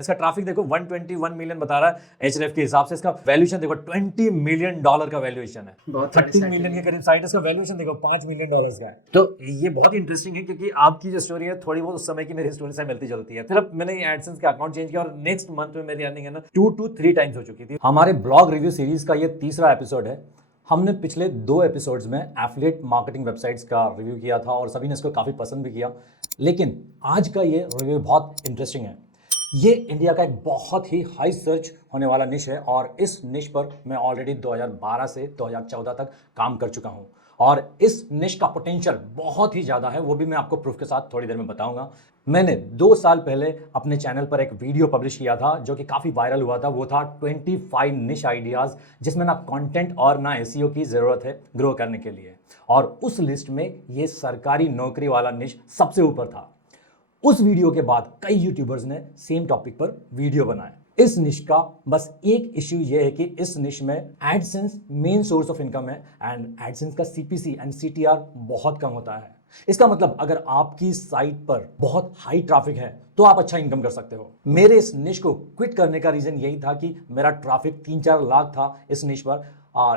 इसका ट्रैफिक देखो 121 मिलियन बता रहा है एचएफ के हिसाब से। इसका वैल्यूएशन देखो $20 मिलियन का वैल्यूएशन है। बहुत 30 मिलियन के करीब साइड, इसका वैल्यूएशन देखो $5 मिलियन का है। तो ये बहुत इंटरेस्टिंग है क्योंकि आपकी जो स्टोरी है थोड़ी बहुत उस समय की मेरी स्टोरी से मिलती जुलती है। फिर अब मैंने एडसेंस का अकाउंट चेंज किया और नेक्स्ट मंथ में मेरी अर्निंग है ना 2 to 3 टाइम्स हो चुकी थी। हमारे ब्लॉग रिव्यू सीरीज का ये तीसरा एपिसोड है। हमने पिछले 2 एपिसोड्स में एफिलिएट मार्केटिंग वेबसाइट्स का रिव्यू किया था और सभी ने इसको काफ़ी पसंद भी किया। लेकिन आज का ये रिव्यू बहुत इंटरेस्टिंग है। ये इंडिया का एक बहुत ही हाई सर्च होने वाला निश है और इस निश पर मैं ऑलरेडी 2012 से 2014 तक काम कर चुका हूँ और इस निश का पोटेंशियल बहुत ही ज़्यादा है। वो भी मैं आपको प्रूफ के साथ थोड़ी देर में बताऊंगा। मैंने 2 साल पहले अपने चैनल पर एक वीडियो पब्लिश किया था जो कि काफ़ी वायरल हुआ था। वो था 25 निश आइडियाज़ जिसमें ना कंटेंट और ना एसईओ की ज़रूरत है ग्रो करने के लिए, और उस लिस्ट में ये सरकारी नौकरी वाला निश सबसे ऊपर था। उस वीडियो के बाद कई यूट्यूबर्स ने सेम टॉपिक पर वीडियो बनाए। इस निश का बस एक इश्यू ये है कि इस निश में AdSense main source of income है एंड एडसेंस का सीपीसी एंड सीटीआर बहुत कम होता है। इसका मतलब अगर आपकी साइट पर बहुत हाई ट्रैफिक है तो आप अच्छा इनकम कर सकते हो। मेरे इस निश को क्विट करने का रीजन यही था कि मेरा ट्रैफिक 3-4 लाख था इस निश पर,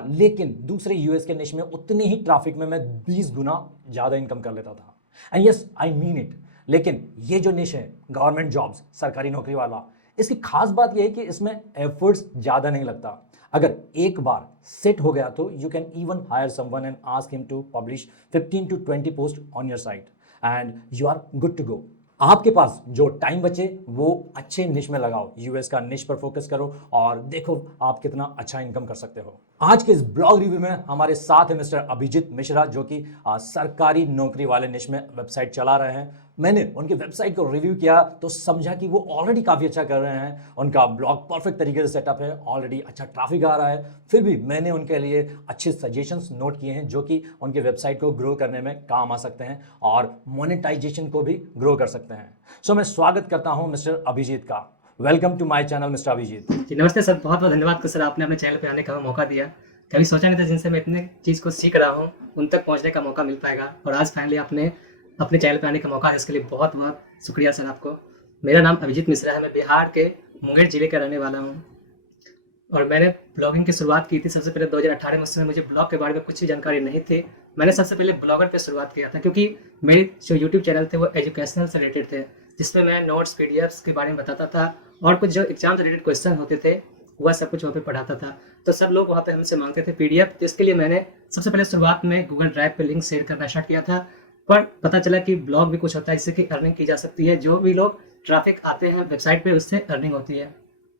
लेकिन दूसरे यूएस के निश में उतने ही ट्रैफिक में मैं 20 गुना ज़्यादा इनकम कर लेता था। And yes, I mean it. लेकिन ये जो निश है गवर्नमेंट जॉब्स, सरकारी नौकरी वाला, इसकी खास बात यह है कि इसमें एफर्ट्स ज़्यादा नहीं लगता। अगर एक बार सेट हो गया तो you can even hire someone and ask him to publish 15 to 20 post on your site and you are good to go. आपके पास जो टाइम बचे वो अच्छे निश में लगाओ, यूएस का निश पर फोकस करो और देखो आप कितना अच्छा इनकम कर सकते हो। आज के इस ब्लॉग रिव्यू में हमारे साथ है मिस्टर अभिजीत मिश्रा जो कि सरकारी नौकरी वाले निश में वेबसाइट चला रहे हैं। मैंने उनकी वेबसाइट को रिव्यू किया तो समझा कि वो ऑलरेडी काफ़ी अच्छा कर रहे हैं। उनका ब्लॉग परफेक्ट तरीके से सेटअप है, ऑलरेडी अच्छा ट्रैफिक आ रहा है। फिर भी मैंने उनके लिए अच्छे सजेशंस नोट किए हैं जो कि उनकी वेबसाइट को ग्रो करने में काम आ सकते हैं और मोनेटाइजेशन को भी ग्रो कर सकते हैं। सो मैं स्वागत करता हूँ मिस्टर अभिजीत का। Welcome to my channel mister Abhijeet ji. नमस्ते सर, बहुत बहुत धन्यवाद सर, आपने अपने चैनल पे आने का मौका दिया। कभी सोचा नहीं था जिनसे मैं इतने चीज़ को सीख रहा हूँ उन तक पहुँचने का मौका मिल पाएगा, और आज फाइनली आपने अपने चैनल पे आने का मौका है, इसके लिए बहुत बहुत शुक्रिया सर आपको। मेरा नाम अभिजीत मिश्रा है, मैं बिहार के मुंगेर जिले का रहने वाला हूँ और मैंने ब्लॉगिंग की शुरुआत की थी सबसे पहले 2018 में। उस समय मुझे ब्लॉग के बारे में कुछ भी जानकारी नहीं थी। मैंने सबसे पहले ब्लॉगर पे शुरुआत किया था क्योंकि मेरे जो यूट्यूब चैनल थे वो एजुकेशनल से रिलेटेड थे, जिसमें मैं नोट्स पीडीएफ्स के बारे में बताता था और कुछ जो एग्जाम से रिलेटेड क्वेश्चन होते थे वह सब कुछ वहाँ पे पढ़ाता था। तो सब लोग वहाँ पे हमसे मांगते थे पीडीएफ, तो इसके लिए मैंने सबसे पहले शुरुआत में गूगल ड्राइव पे लिंक शेयर करना स्टार्ट किया था। पर पता चला कि ब्लॉग भी कुछ होता है जिससे कि अर्निंग की जा सकती है। जो भी लोग ट्रैफिक आते हैं वेबसाइट पे उससे अर्निंग होती है।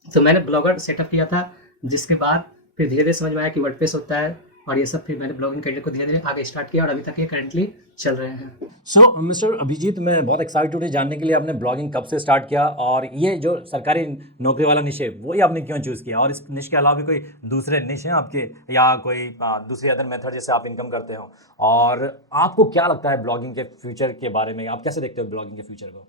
तो मैंने ब्लॉगर सेटअप किया था, जिसके बाद फिर धीरे धीरे समझ में आया कि वर्डप्रेस होता है और ये सब। फिर मैंने ब्लॉगिंग करियर को धीरे धीरे आगे स्टार्ट किया और अभी तक ये करंटली चल रहे हैं। सो मिस्टर अभिजीत, मैं बहुत एक्साइटेड हूँ जानने के लिए आपने ब्लॉगिंग कब से स्टार्ट किया और ये जो सरकारी नौकरी वाला निश है वही आपने क्यों चूज़ किया, और इस निश के अलावा भी कोई दूसरे निश हैं आपके या कोई दूसरी अदर मेथड जैसे आप इनकम करते हो, और आपको क्या लगता है ब्लॉगिंग के फ्यूचर के बारे में, आप कैसे देखते हो ब्लॉगिंग के फ्यूचर को?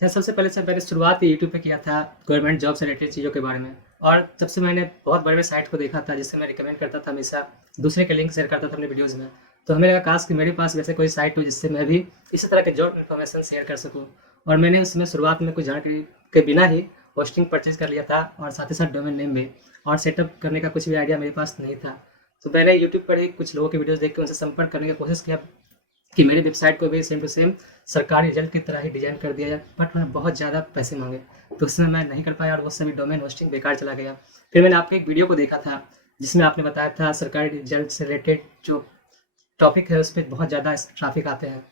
सबसे पहले सर मैंने शुरुआत यूट्यूब पे किया था गवर्नमेंट जॉब से रिलेटेड चीज़ों के बारे में, और जब से मैंने बहुत बड़े बड़े साइट को देखा था जिससे मैं रिकमेंड करता था, हमेशा दूसरे के लिंक शेयर करता था अपने वीडियोज़ में, तो हमें लगा काश कि मेरे पास वैसे कोई साइट हो जिससे मैं भी इसी तरह के जॉब इन्फॉर्मेशन शेयर कर सकूँ। और मैंने उसमें शुरुआत में कुछ जानकारी के बिना ही होस्टिंग परचेज कर लिया था और साथ ही साथ डोमेन नेम भी, और सेटअप करने का कुछ भी आइडिया मेरे पास नहीं था। तो मैंने यूट्यूब पर ही कुछ लोगों के वीडियोज़ देख के उनसे संपर्क करने की कोशिश किया कि मेरी वेबसाइट को भी सेम टू सेम सरकारी रिजल्ट की तरह ही डिज़ाइन कर दिया जाए, बट मैंने बहुत ज़्यादा पैसे मांगे तो उसमें मैं नहीं कर पाया और वो सभी डोमेन होस्टिंग बेकार चला गया। फिर मैंने आपके एक वीडियो को देखा था जिसमें आपने बताया था सरकारी रिजल्ट से रिलेटेड जो टॉपिक है उस पर बहुत ज़्यादा ट्रैफिक आते हैं।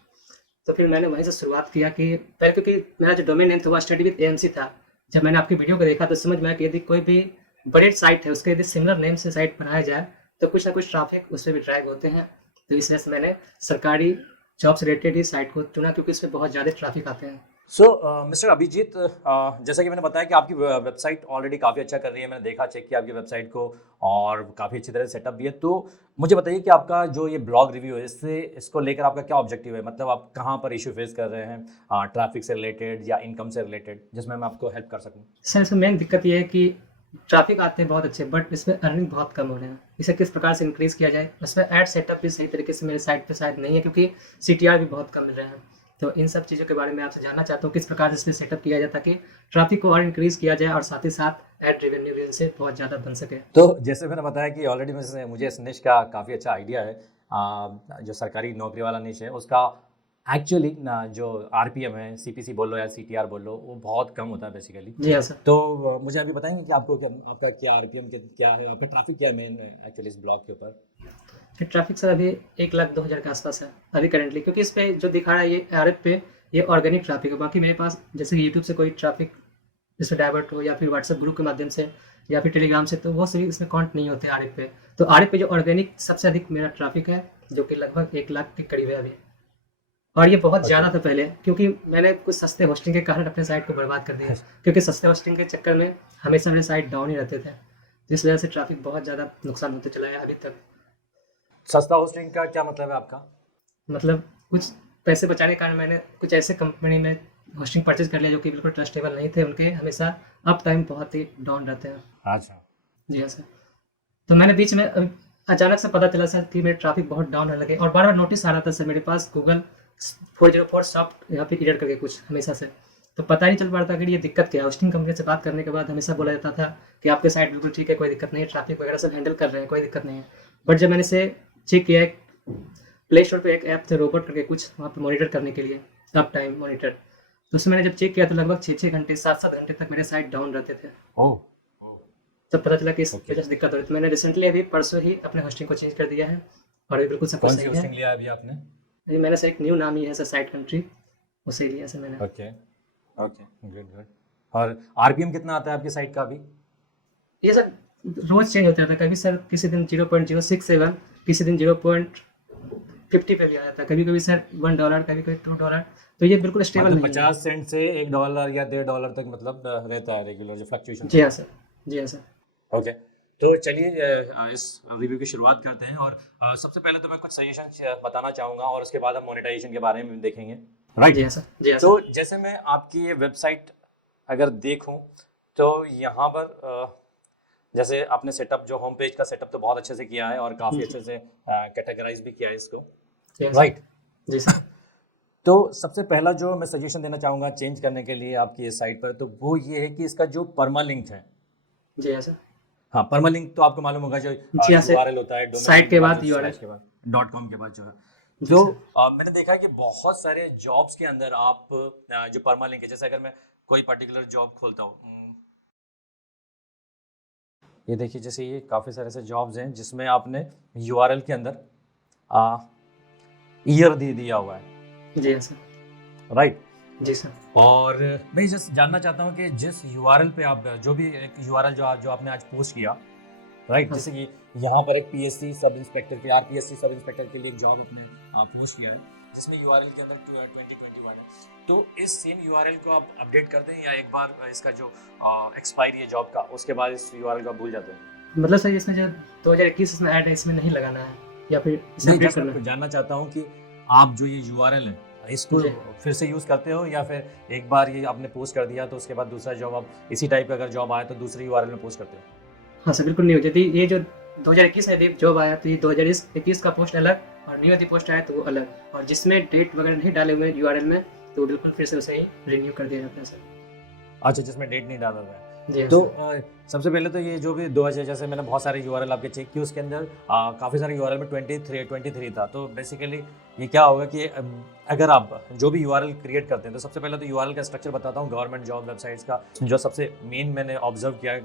तो फिर मैंने वहीं से शुरुआत किया कि पहले, क्योंकि मेरा जो डोमेन नेम था वो स्टडी विद एएमसी था। जब मैंने आपकी वीडियो को देखा तो समझ में आया कि यदि कोई भी बड़े साइट है उसके यदि सिमिलर नेम से साइट बनाया जाए तो कुछ ना कुछ ट्रैफिक उस पर भी ड्रैग होते हैं। तो इस वजह से मैंने सरकारी जॉब से रिलेटेड ही साइट को चुना क्योंकि इसमें बहुत ज़्यादा ट्रैफिक आते हैं। सो मिस्टर अभिजीत, जैसा कि मैंने बताया कि आपकी वेबसाइट ऑलरेडी काफ़ी अच्छा कर रही है, मैंने देखा, चेक किया आपकी वेबसाइट को और काफ़ी अच्छी तरह से सेटअप भी है। तो मुझे बताइए कि आपका जो ये ब्लॉग रिव्यू है इसको लेकर आपका क्या ऑब्जेक्टिव है, मतलब आप कहाँ पर इशू फेस कर रहे हैं, ट्रैफिक से रिलेटेड या इनकम से रिलेटेड, जिसमें मैं आपको हेल्प कर सकूँ? सर इसमें मेन दिक्कत ये है कि ट्रैफिक आते हैं बहुत अच्छे, बट इसमें अर्निंग बहुत कम हो रहे हैं। इसे किस प्रकार से इंक्रीज़ किया जाए? इसमें ऐड सेटअप भी सही तरीके से मेरे साइट पे शायद नहीं है क्योंकि सीटीआर भी बहुत कम मिल रहे हैं। तो इन सब चीज़ों के बारे में आपसे जानना चाहता हूँ, किस प्रकार से इसमें सेटअप किया जाए ताकि ट्रैफिक को और इंक्रीज़ किया जाए और साथ ही साथ एड रेवेन्यू भी इनसे बहुत ज़्यादा बन सके। तो जैसे मैंने बताया कि ऑलरेडी मुझे इस निश का काफ़ी अच्छा आइडिया है। जो सरकारी नौकरी वाला निश है उसका एक्चुअली ना जो आरपीएम है, सीपीसी बोल लो या सीटीआर बोल लो, वो बहुत कम होता है बेसिकली। जी हाँ सर। तो मुझे अभी बताएंगे कि आपका क्या आरपीएम क्या है, आपका ट्रैफिक क्या है मेन एक्चुअली इस ब्लॉक के ऊपर? फिर ट्रैफिक सर अभी 1,02,000 के आसपास है अभी करंटली, क्योंकि इस पे जो दिखा रहा है ये आरएफ पे ये ऑर्गेनिक ट्रैफिक है। बाकी मेरे पास जैसे कि यूट्यूब से कोई ट्रैफिक जिसमें डाइवर्ट हो या फिर व्हाट्सएप ग्रुप के माध्यम से या फिर टेलीग्राम से, तो वो सभी इसमें काउंट नहीं होते आरएफ पे। तो आरएफ पे जो ऑर्गेनिक सबसे अधिक मेरा ट्रैफिक है, जो कि लगभग 1 लाख के करीब है अभी। और ये बहुत ज़्यादा था पहले, क्योंकि मैंने कुछ सस्ते होस्टिंग के कारण अपने साइट को बर्बाद कर दिया, क्योंकि सस्ते होस्टिंग के चक्कर में हमेशा मेरे साइट डाउन ही रहते थे, जिस वजह से ट्रैफिक बहुत ज़्यादा नुकसान होते चला है अभी तक। सस्ता होस्टिंग का क्या मतलब है आपका? मतलब कुछ पैसे बचाने के कारण मैंने कुछ ऐसे कंपनी में होस्टिंग परचेज कर लिया जो कि बिल्कुल ट्रस्टेबल नहीं थे, उनके हमेशा अप टाइम बहुत ही डाउन रहते हैं। अच्छा। जी हाँ सर। तो मैंने बीच में अचानक से पता चला सर कि मेरे ट्रैफिक बहुत डाउन होने लगे, और बार बार नोटिस आ रहा था सर मेरे पास गूगल 404 सॉफ्ट यहाँ पे एरर करके कुछ हमेशा से। तो पता नहीं चल पा रहा था कि ये दिक्कत क्या है। होस्टिंग कंपनी से बात करने के बाद हमेशा बोला जाता था कि आपके साइट बिल्कुल ठीक है, कोई दिक्कत नहीं है, ट्रैफिक वगैरह सब हैंडल कर रहे हैं, कोई दिक्कत नहीं है। बट जब मैंने इसे चेक किया, प्ले स्टोर पे एक ऐप थे रोबोट करके कुछ, वहाँ पे मॉनिटर करने के लिए अप टाइम मॉनिटर, तो उसमें मैंने जब चेक किया तो लगभग 6-6 घंटे 7-7 घंटे तक मेरे साइट डाउन रहते थे। ओह। तब पता चला कि इस वजह से दिक्कत हो रही थी। तो मैंने रिसेंटली अभी परसों ही अपने होस्टिंग को चेंज कर दिया है और अभी बिल्कुल सब कुछ कौन सी सही होस्टिंग है। लिया अभी आपने? अभी मैंने सर एक न्यू नाम ही है सर, साइट कंट्री, उसे लिया सर मैंने। Okay okay, good good. और आरपीएम कितना आता है आपकी साइट का अभी? ये सर रोज चेंज होता रहता है, कभी सर किसी दिन 0.067, किसी दिन 0.50 पे भी आ जाता है, कभी कभी सर $1, कभी कभी $2। तो ये बिल्कुल स्टेबल मतलब नहीं है। 50 सेंट से $1 या $1.5 तक मतलब रहता है रेगुलर जो फ्लक्चुएशन। जी हाँ सर। जी हाँ सर। ओके। तो चलिए इस रिव्यू की शुरुआत करते हैं, और सबसे पहले तो मैं कुछ सजेशन बताना चाहूँगा और उसके बाद हम मोनेटाइजेशन के बारे में देखेंगे। राइट। जी हाँ सर। जी हाँ सर। तो जैसे मैं आपकी ये वेबसाइट अगर देखूं तो यहाँ पर जैसे आपने सेटअप, जो होम पेज का सेटअप तो बहुत अच्छे से किया है और काफ़ी अच्छे से कैटेगराइज भी किया है इसको। जी हाँ सर। राइट। जी सर। तो सबसे पहला जो मैं सजेशन देना चाहूँगा चेंज करने के लिए आपकी इस साइट पर, तो वो ये है कि इसका जो परमालिंक है। जी हाँ सर। हाँ, परमालिंक तो आपको मालूम होगा, जो जी हाँ सर। यूआरएल होता है डोमेन साइट के बाद जो URL। slash के बाद .com के बाद जो है। जी तो सर। मैंने देखा है कि बहुत सारे जॉब्स के अंदर आप जो परमालिंक है, जैसे अगर मैं कोई पर्टिकुलर जॉब खोलता हूँ, ये देखिए जैसे ये काफ़ी सारे ऐसे जॉब्स हैं जिसमें आपने यूआरएल के अंदर ईयर दे दिया हुआ है। जी हाँ सर। राइट। जी सर। और मैं जस्ट जानना चाहता हूँ कि जिस यूआरएल पे आप जो भी एक यूआरएल जो आपने आज पोस्ट किया, राइट, हाँ जैसे कि यहाँ पर एक पीएससी सब इंस्पेक्टर के आरपीएससी सब इंस्पेक्टर के लिए एक जॉब आपने पोस्ट किया है जिसमें यूआरएल के अंदर 2021 है। तो इस सेम यूआरएल को आप अपडेट करते हैं या एक बार इसका जो एक्सपायरी है जॉब का उसके बाद इस यूआरएल को आप भूल जाते हैं? मतलब सर इसमें जो 2021 इसमें ऐड है, इसमें नहीं लगाना है या फिर इसे नहीं, अपडेट जस्ट करना मैं है? जानना चाहता हूँ कि आप जो ये यूआरएल है इसको जी। फिर से यूज़ करते हो या फिर एक बार ये आपने पोस्ट कर दिया तो उसके बाद दूसरा जॉब आप इसी टाइप का अगर जॉब आए तो दूसरी यूआरएल में पोस्ट करते हो? हाँ सर, बिल्कुल नहीं हो जाती। ये जो 2021 में यदि जॉब आया तो ये 2021 का पोस्ट अलग, और न्यू यदि पोस्ट आया तो वो अलग, और जिसमें डेट वगैरह नहीं डाले हुए यूआरएल में तो बिल्कुल फिर से उसे ही रिन्यू कर दिया जाता है सर। अच्छा, जिसमें डेट नहीं डाला हुआ है। जी हाँ तो सर। सबसे पहले तो ये जो भी 2000, जैसे मैंने बहुत सारे यूआरएल आपके चेक किए उसके अंदर काफ़ी सारे यूआरएल में 23 था। तो बेसिकली ये क्या होगा कि अगर आप जो भी यूआरएल क्रिएट करते हैं तो सबसे पहले तो यूआरएल का स्ट्रक्चर बताता हूँ गवर्नमेंट जॉब वेबसाइट्स का। जो सबसे मेन मैंने ऑब्जर्व किया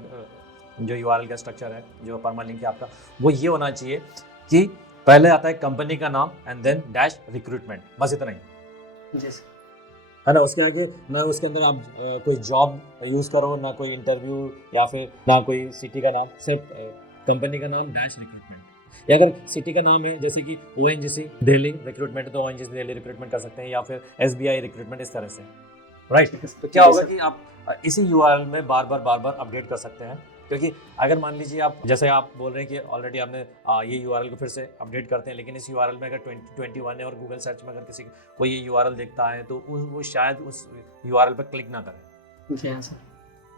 जो यूआरएल का स्ट्रक्चर है जो परमालिंक है आपका, वो ये होना चाहिए कि पहले आता है कंपनी का नाम एंड देन डैश रिक्रूटमेंट, बस इतना ही जी सर। है ना। उसके आगे ना उसके अंदर आप कोई जॉब यूज़ करो, ना कोई इंटरव्यू या फिर ना कोई सिटी का नाम, सिर्फ कंपनी का नाम डैश रिक्रूटमेंट। या अगर सिटी का नाम है जैसे कि ओएनजीसी दिल्ली रिक्रूटमेंट, तो ओएनजीसी दिल्ली रिक्रूटमेंट कर सकते हैं, या फिर एसबीआई रिक्रूटमेंट, इस तरह से। राइट। तो क्या होगा कि आप इसी यूआरएल में बार बार अपडेट कर सकते हैं, क्योंकि अगर मान लीजिए आप, जैसे आप बोल रहे हैं कि ऑलरेडी आपने ये यूआरएल को फिर से अपडेट करते हैं, लेकिन इस यूआरएल में अगर 2021 है और गूगल सर्च में अगर किसी कोई ये यूआरएल देखता है तो वो शायद उस यूआरएल पर क्लिक ना करे। जी हाँ सर।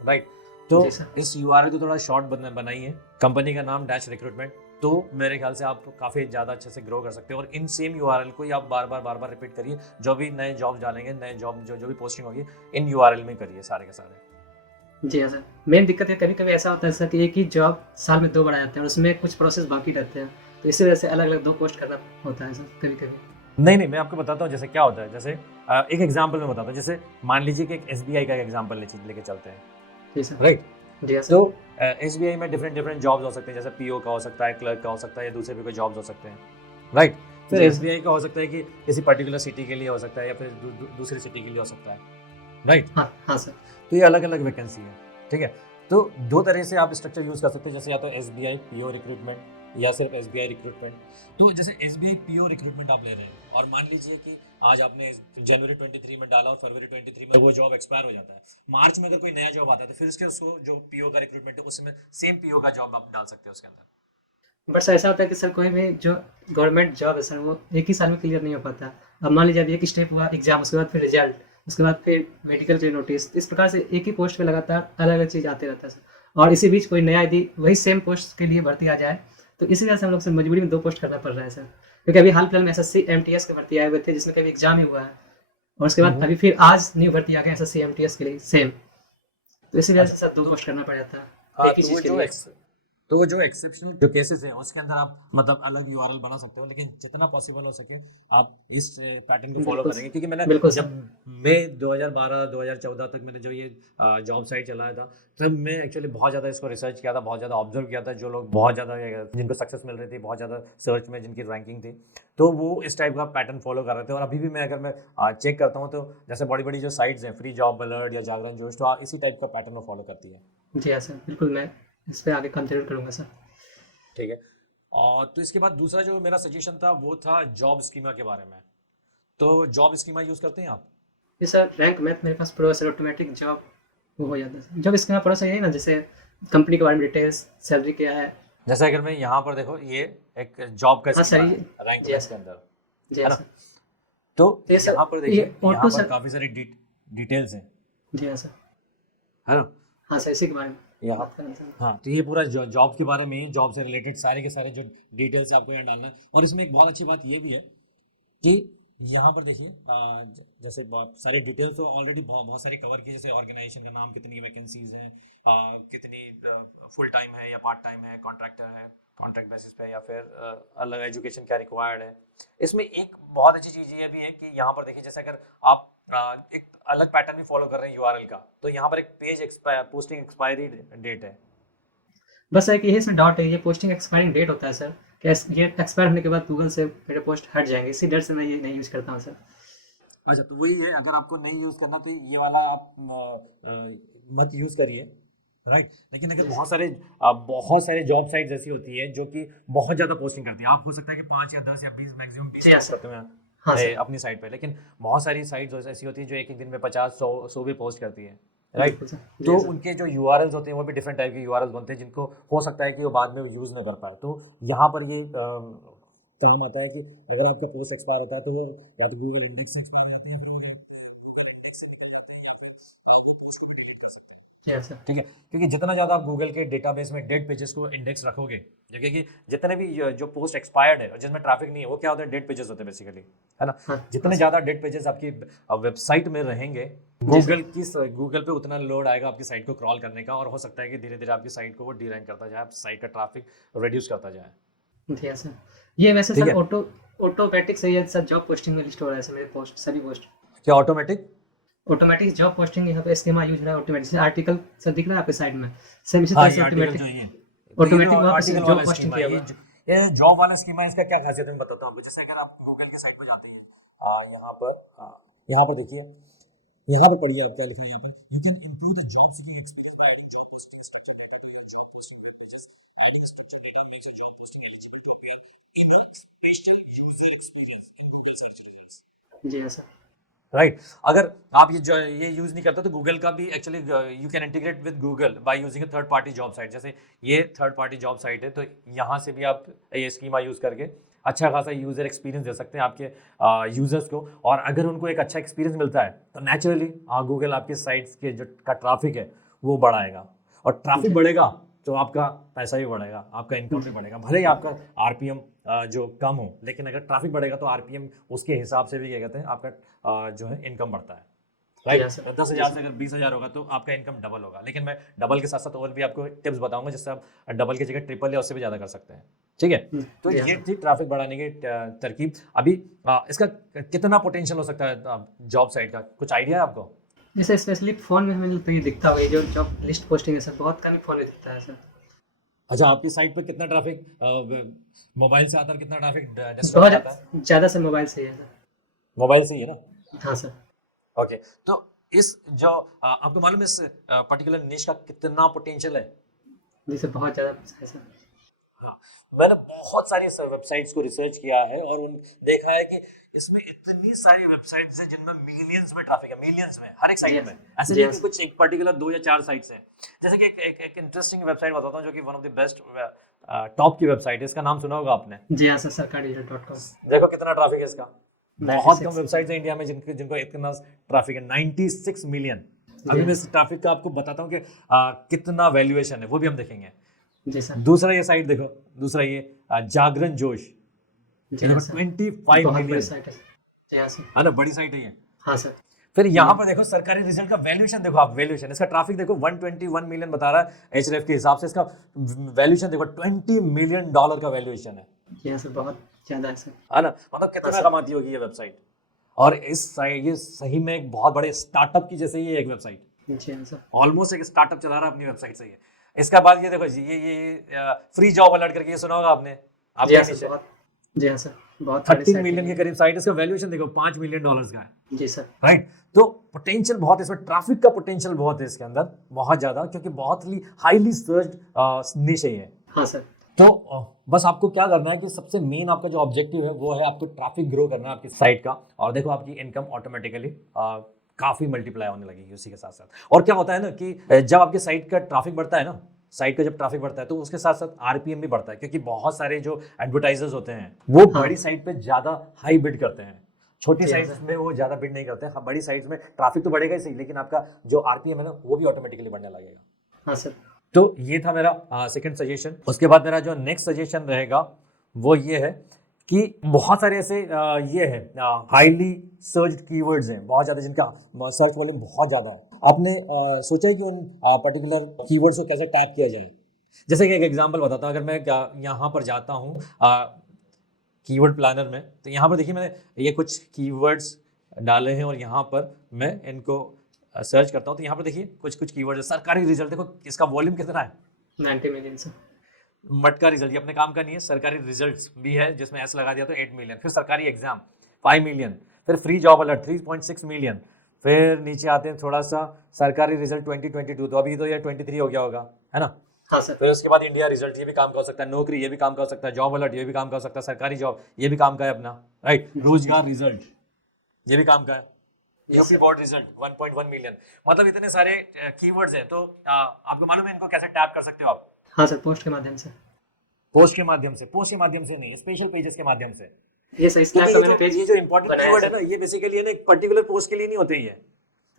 राइट। तो जी सर। इस यूआरएल को थोड़ा शॉर्ट बनाइए, कंपनी का नाम डैश रिक्रूटमेंट, तो मेरे ख्याल से आप काफ़ी ज़्यादा अच्छे से ग्रो कर सकते हो। और इन सेम यूआरएल को ही आप बार बार रिपीट करिए। जो भी नए जॉब डालेंगे, नए जॉब जो भी पोस्टिंग होगी, इन यूआरएल में करिए सारे के सारे। जी हाँ सर। मेन दिक्कत है कभी-कभी ऐसा होता है सर कि एक ही जॉब साल में 2 बार आ जाते हैं और उसमें कुछ प्रोसेस बाकी रहते हैं। तो इसी वजह से अलग-अलग 2 पोस्ट करना होता है सर कभी-कभी। नहीं, मैं आपको बताता हूँ जैसे क्या होता है। जैसे एक एग्जांपल मैं बताता हूँ। जैसे मान लीजिए कि एक एसबीआई का एग्जांपल लेके चलते हैं, जी सर। राइट? जी हाँ सर। तो एसबीआई में डिफरेंट जॉब्स हो सकते हैं। जैसे पीओ का हो सकता है, क्लर्क का हो सकता है, या दूसरे भी कोई जॉब्स हो सकते हैं, राइट? फिर जी हाँ सर। एसबीआई का हो सकता है कि किसी पर्टिकुलर सिटी के लिए हो सकता है, या फिर दूसरी सिटी के लिए हो सकता है, राइट? हाँ, हाँ सर। तो ये अलग-अलग वैकेंसी है, ठीक है? तो 2 तरह से आप स्ट्रक्चर यूज़ कर सकते हैं। जैसे या तो एसबीआई पीओ रिक्रूटमेंट, या सिर्फ एसबीआई रिक्रूटमेंट। तो जैसे एसबीआई पीओ रिक्रूटमेंट आप ले रहे हैं, और मान लीजिए कि आज आपने जनवरी 23 में डाला और फरवरी 23 में वो जॉब एक्सपायर हो जाता है। मार्च में अगर कोई नया जॉब आता है, तो फिर उसके उसको जो पीओ का रिक्रूटमेंट है, उसमें सेम पीओ का जॉब आप डाल सकते हो उसके अंदर। बट सर ऐसा होता है कि सर कोई भी जो गवर्नमेंट जॉब है सर वो एक ही साल में क्लियर नहीं हो पाता। अब मान लीजिए अभी एक स्टेप हुआ एग्जाम, उसके बाद फिर रिजल्ट, उसके बाद फिर मेडिकल के लिए नोटिस, इस प्रकार से एक ही पोस्ट पे लगातार अलग-अलग चीज़ आते रहता है सर। और इसी बीच कोई नया यदि वही सेम पोस्ट के लिए भर्ती आ जाए, तो इसी वजह से हम लोग से मजबूरी में 2 पोस्ट करना पड़ रहा है सर। क्योंकि अभी हाल-फिलहाल में एसएससी एमटीएस की भर्ती आए हुए थे जिसमें कभी एग्जाम ही हुआ है। और उसके बाद अभी फिर आज न्यू भर्ती आ गया एसएससी एमटीएस के लिए सेम। तो इसी वजह से सर 2 पोस्ट करना पड़ जाता है एक ही तो चीज़ के लिए। वो जो एक्सेप्शनल जो केसेस हैं, उसके अंदर आप मतलब अलग यूआरएल बना सकते हो। लेकिन जितना पॉसिबल हो सके आप इस पैटर्न को फॉलो बिल्कुल करेंगे। क्योंकि मैंने बिल्कुल जब सर। मैं 2012-2014 तक मैंने जो ये जॉब साइट चलाया था, तब मैं एक्चुअली बहुत ज़्यादा इसको रिसर्च किया था, बहुत ज़्यादा ऑब्जर्व किया था। जो लोग बहुत ज़्यादा जिनको सक्सेस मिल रही थी, बहुत ज़्यादा सर्च में जिनकी रैंकिंग थी, तो वो इस टाइप का पैटर्न फॉलो कर रहे थे। और अभी भी मैं अगर मैं चेक करता हूँ, तो जैसे बड़ी जो साइट्स हैं, फ्री जॉब अलर्ट या जागरण जोश, तो इसी टाइप का पैटर्न वो फॉलो करती है, जी हाँ सर, बिल्कुल मैं इस पे आगे काम ज़रूर करूँगा सर। ठीक है? और तो इसके बाद दूसरा जो मेरा सजेशन था, वो था जॉब स्कीमा के बारे में। तो जॉब स्कीमा यूज़ करते हैं आप? जी सर, रैंक मैथ मेरे पास प्रो है सर, ऑटोमेटिक जॉब वो हो जाता है सर। जॉब इसका प्रो सर यही ना, जैसे कंपनी के बारे में डिटेल्स, सैलरी क्या है। जैसे अगर मैं यहाँ पर देखो, ये एक जॉब का हाँ सर स्कीमा ये। है रैंक जी हाँ मैथ के सर। अंदर, जी है हाँ ना? सर। तो तो ये सर यहाँ पर ये देखिए, यहाँ ऑटो पर सर। काफ़ी सारी डिटेल्स हैं, जी हाँ सर। है ना? हाँ सर, इसी के बारे में यहाँ, बात करना सर। हाँ, तो ये पूरा जॉब के बारे में ही, जॉब से रिलेटेड सारे के सारे जो डिटेल्स आपको यहाँ डालना है। और इसमें एक बहुत अच्छी बात ये भी है कि यहाँ पर देखिए, जैसे बहुत सारे डिटेल्स तो ऑलरेडी बहुत सारी कवर की। जैसे ऑर्गेनाइजेशन का नाम, कितनी वैकेंसीज हैं, कितनी फुल टाइम है या पार्ट टाइम है, कॉन्ट्रैक्टर है, कॉन्ट्रैक्ट बेसिस पे, या फिर अलग एजुकेशन क्या रिक्वायर्ड है। इसमें एक बहुत अच्छी चीज़ ये भी है कि यहाँ पर देखिए, जैसे अगर आप एक अलग पैटर्न भी फॉलो कर रहे हैं यूआरएल का, तो यहाँ पर एक पोस्टिंग एक्सपायरी डेट है। बस है कि यही इसमें डाउट है, ये पोस्टिंग एक्सपायरिंग डेट होता है सर, क्या ये एक्सपायर होने के बाद गूगल से मेरे पोस्ट हट जाएंगे, इसी डर से मैं ये नहीं यूज़ करता हूँ सर। अच्छा, तो वही है, अगर आपको नहीं यूज़ करना, तो ये वाला आप मत यूज़ करिए, राइट? लेकिन अगर जी बहुत सर। सारे बहुत सारे जॉब साइट्स ऐसी होती है जो कि बहुत ज़्यादा पोस्टिंग करती है। आप हो सकता है कि 5 या 10 या 20, मैक्सिमम 20 जी हाँ पोस्ट सर। करते हैं हाँ सर। अपनी साइट पे। लेकिन बहुत सारी साइट्स ऐसी होती हैं जो एक एक दिन में 50-100 भी पोस्ट करती है, राइट? बिल्कुल सर। जी तो हाँ सर। उनके जो यूआरएल्स होते हैं, वो भी डिफरेंट टाइप के यूआरएल्स बनते हैं, जिनको हो सकता है कि वो बाद में यूज़ ना कर पाए। तो यहाँ पर ये काम आता है कि अगर आपका पोस्ट एक्सपायर होता है, तो वो या तो गूगल इंडेक्स से एक्सपायर लेते हैं, या इंडेक्स से निकल जाते हैं, या फिर आप वो पोस्ट को डिलीट कर सकते हैं, जी हाँ सर। ठीक है? क्योंकि जितना ज़्यादा आप गूगल के डेटाबेस में डेड पेजेस को इंडेक्स रखोगे, जगह कि जितने भी जो पोस्ट एक्सपायर्ड है और जिसमें ट्रैफिक नहीं है, वो क्या होता है, डेड पेजेस होते हैं बेसिकली, है ना? हाँ हाँ जितने सर। ज़्यादा डेड पेजेस आपकी वेबसाइट में रहेंगे, जी सर। गूगल पे उतना लोड आएगा आपकी साइट को क्रॉल करने का, और हो सकता है कि धीरे धीरे आपकी साइट को वो डीरैंक करता जाए, आप साइट का ट्रैफिक रिड्यूस करता जाए, जी हाँ सर। ये वैसे ठीक सर है? ऑटोमेटिक से ये सर जॉब पोस्टिंग में लिस्ट हो रहा है सर, मेरे पोस्ट सभी पोस्ट क्या ऑटोमेटिक? ऑटोमेटिक जॉब पोस्टिंग यहाँ पे स्कीमा यूज हो रहा है ऑटोमेटिक। जैसे आर्टिकल सर दिख रहा है आपके साइड में, सेम इसी हाँ, तरह ये से आर्टिकल जो ऑटोमेटिक है, तो ये जो ऑटोमेटिक वहाँ पे आर्टिकल जॉब वाला पोस्टिंग स्कीमा किया है, हुआ है। ये जॉब वाला स्कीमा है, इसका क्या खासियत है मैं बताता हूँ आपको। जैसे अगर आप गूगल की साइट पर जाते हैं, यहाँ पर, यहाँ पर देखिए, यहाँ पर पढ़िए, आप क्या लिखा है यहाँ पर, you can improve the job seeking experience by adding job posting structure data to your job posting web pages. Adding structure data makes your job posting eligible to appear in a special user experience in Google search results, जी हाँ sir. Right? अगर आप ये use नहीं करते, तो Google का भी actually you can integrate with Google by using a third party job site. जैसे ये थर्ड पार्टी जॉब साइट है, तो यहाँ से भी आप ये स्कीमा यूज़ करके अच्छा खासा यूज़र एक्सपीरियंस दे सकते हैं आपके यूज़र्स को। और अगर उनको एक अच्छा एक्सपीरियंस मिलता है, तो नेचुरली गूगल आपके साइट्स के जो का ट्रैफिक है वो बढ़ाएगा, और ट्रैफिक जी बढ़ेगा तो आपका पैसा भी बढ़ेगा, आपका इनकम भी बढ़ेगा। भले ही आपका आरपीएम जो कम हो, लेकिन अगर ट्रैफिक बढ़ेगा तो आरपीएम उसके हिसाब से भी क्या कहते हैं आपका जो है इनकम बढ़ता है, राइट। Yes, sir. 10,000 से अगर 20,000 होगा तो आपका इनकम डबल होगा। लेकिन मैं डबल के साथ साथ और भी आपको टिप्स बताऊंगा जिससे आप डबल की जगह ट्रिपल या उससे भी ज़्यादा कर सकते हैं, ठीक है। तो Yes, ये sir. थी ट्रैफिक बढ़ाने की तरकीब। अभी इसका कितना पोटेंशियल हो सकता है जॉब साइट का, कुछ आइडिया है आपको? जैसे स्पेशली फ़ोन में हमें तो ये दिखता होगा, ये जो जॉब लिस्ट पोस्टिंग है सर, बहुत कम ही फ़ोन में दिखता है सर। अच्छा, आपकी साइट पर कितना ट्रैफिक मोबाइल से आता है और कितना ट्रैफिक डेस्कटॉप से आता है? बहुत ज़्यादा से मोबाइल से ही है सर। मोबाइल से ही है ना? हाँ सर। ओके, तो इस जो आपको मालूम है इस पर्टिकुलर निश का कितना पोटेंशियल है? जी सर, बहुत ज़्यादा है सर। हाँ, मैंने बहुत सारी वेबसाइट्स को रिसर्च किया है और देखा है कि इसमें इतनी सारी वेबसाइट्स हैं जिनमें मिलियंस में ट्रैफिक है, मिलियंस में हर एक साइट Yes. में। ऐसे Yes. नहीं कि कुछ एक पर्टिकुलर 2 या 4 साइट्स हैं। जैसे कि एक इंटरेस्टिंग वेबसाइट बताता हूँ जो कि one of the best top की वेबसाइट है, इसका नाम सुना होगा आपने। जी हाँ सर, सरकारी.com। देखो कितना ट्रैफिक है इसका। बहुत 96 कम वेबसाइट्स हैं इंडिया में जिनको इतना ट्रैफिक है, 96 मिलियन। अभी मैं इस ट्रैफिक का आपको बताता हूँ कि कितना वैल्यूएशन है, वो भी हम देखेंगे। जी सर। दूसरा ये साइट देखो, दूसरा ये जागरण जोश, जी ये हाँ देखो सर, 25 बहुत बड़ी मिलियन, साइट है। जी हाँ सर। है ना, बड़ी साइट है ये। हाँ सर। फिर यहाँ पर देखो सरकारी रिजल्ट का वैल्यूएशन देखो आप, वैल्यूएशन इसका ट्रैफिक देखो 121 मिलियन बता रहा है एचआरएफ के हिसाब से। इसका वैल्यूएशन देखो $20 मिलियन का वैल्यूएशन है जी हाँ सर, बहुत ज़्यादा है सर। है ना। मतलब कितना कमाती होगी ये वेबसाइट। और ये सही में एक बहुत बड़े स्टार्टअप की जैसे ये एक वेबसाइट, जी हाँ सर। ऑलमोस्ट एक स्टार्टअप चला रहा है अपनी वेबसाइट से ये। इसका बाद ये देखो जी, ये फ्री जॉब अलर्ट करके, ये सुना होगा आपने? जी हाँ आपके सर, बहुत। जी हाँ सर, बहुत 30 बड़ी मिलियन के साइट करीब साइट, इसका वैल्यूएशन देखो $5 मिलियन का है, है। जी सर। राइट। तो पोटेंशियल बहुत है इसमें, ट्रैफिक का पोटेंशियल बहुत है इसके अंदर, बहुत ज्यादा, क्योंकि बहुत ही हाईली सर्च्ड निश है ये। हाँ सर। तो बस आपको क्या करना है कि सबसे मेन आपका जो ऑब्जेक्टिव है वो है आपको ट्रैफिक ग्रो करना है आपकी साइट का, और देखो आपकी इनकम ऑटोमेटिकली काफी मल्टीप्लाई होने लगेगी उसी के साथ साथ। और क्या होता है ना कि जब आपकी साइट का ट्रैफिक बढ़ता है ना, साइट का जब ट्रैफिक बढ़ता है तो उसके साथ साथ आरपीएम भी बढ़ता है, क्योंकि बहुत सारे जो एडवर्टाइजर्स होते हैं वो बड़ी साइट पे ज्यादा हाई बिड करते हैं, छोटी साइट्स में वो ज्यादा बिड नहीं करते हैं। हाँ, बड़ी साइट्स में ट्रैफिक तो बढ़ेगा ही सही, लेकिन आपका जो आरपीएम है ना वो भी ऑटोमेटिकली बढ़ने लगेगा। हाँ सर। तो ये था मेरा सेकंड सजेशन। उसके बाद मेरा जो नेक्स्ट सजेशन रहेगा वो ये है कि बहुत सारे ऐसे ये है हाईली सर्च्ड कीवर्ड्स हैं बहुत ज़्यादा, जिनका सर्च वॉल्यूम बहुत ज़्यादा है। आपने सोचा है कि उन पर्टिकुलर कीवर्ड्स को कैसे टैप किया जाए? जैसे कि एक एग्जांपल बताता हूँ, अगर मैं यहाँ पर जाता हूँ कीवर्ड प्लानर में, तो यहाँ पर देखिए मैंने ये कुछ कीवर्ड्स डाले हैं और यहाँ पर मैं इनको सर्च करता हूँ, तो यहाँ पर देखिए कुछ कीवर्ड। सरकारी रिजल्ट देखो, इसका वॉल्यूम कितना है? 90 मिलियन सर। मटका रिजल्ट, ये अपने काम का नहीं है। सरकारी रिजल्ट्स भी है जिसमें एस लगा दिया तो 8 मिलियन। फिर सरकारी एग्जाम 5 मिलियन। फिर फ्री जॉब अलर्ट 3.6 मिलियन। फिर नीचे आते हैं थोड़ा सा सरकारी रिजल्ट 2022, तो अभी तो ये 23 हो गया होगा, है ना। हाँ सर। फिर उसके बाद इंडिया रिजल्ट, ये भी काम का हो सकता है। नौकरी, ये भी काम का हो सकता है। जॉब अलर्ट, ये भी काम का हो सकता है। सरकारी जॉब, ये भी काम का है अपना, राइट। रोजगार रिजल्ट, ये भी काम का है। UP board result 1.1 million. मतलब इतने सारे कीवर्ड्स हैं। तो आपको मालूम है इनको कैसे टैप कर सकते हो आप? हाँ सर, पोस्ट के माध्यम से। पोस्ट के माध्यम से? पोस्ट के माध्यम से नहीं, स्पेशल पेजेस के माध्यम से। ये सर, इसलिए आपका मैंने पेज ये जो इंपॉर्टेंट कीवर्ड है ना, ये बेसिकली है ना एक पर्टिकुलर पोस्ट के लिए नहीं होते ही है।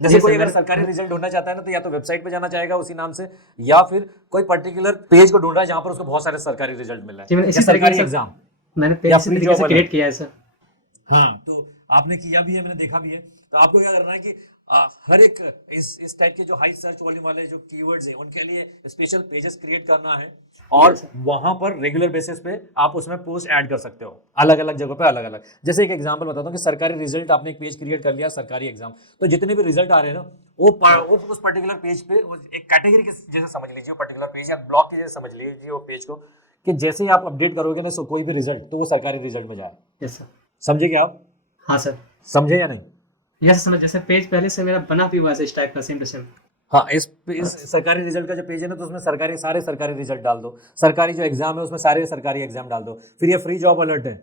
जैसे कोई अगर सरकारी रिजल्ट ढूंढना चाहता है ना, तो या तो वेबसाइट पे जाना चाहेगा उसी नाम से, या फिर कोई पर्टिकुलर पेज को ढूंढ रहा है जहां पर उसको बहुत सारे सरकारी रिजल्ट मिल रहा है, सरकारी एग्जाम, मैंने पेज इसी तरीके से क्रिएट किया है सर। हाँ, तो आपने किया भी है, मैंने देखा भी है। तो आपको क्या करना है कि हर एक इस टाइप के जो हाई सर्च वॉल्यूम वाले जो कीवर्ड्स हैं उनके लिए स्पेशल पेजेस क्रिएट करना है, और वहां पर रेगुलर बेसिस पे आप उसमें पोस्ट ऐड कर सकते हो, अलग अलग जगहों पे अलग अलग। जैसे एक एग्जांपल बताता हूँ कि सरकारी रिजल्ट, आपने एक पेज क्रिएट कर लिया सरकारी एग्जाम, तो जितने भी रिजल्ट आ रहे हैं ना वो उस पर्टिकुलर पेज पे एक कैटेगरी के जैसे समझ लीजिए, पर्टिकुलर पेज या ब्लॉक के जैसे समझ लीजिए वो पेज को, कि जैसे ही आप अपडेट करोगे ना कोई भी रिजल्ट, तो वो सरकारी रिजल्ट में जाए। Yes sir. समझे क्या आप? हाँ सर। समझे या नहीं? यस समझ, जैसे पेज पहले से मेरा बना भी हुआ है इस टाइप का, सेम टू सेम। हाँ, इस सरकारी रिजल्ट का जो पेज है ना, तो उसमें सारे सरकारी रिजल्ट डाल दो। सरकारी जो एग्जाम है उसमें सारे सरकारी एग्जाम डाल दो। फिर ये फ्री जॉब अलर्ट है,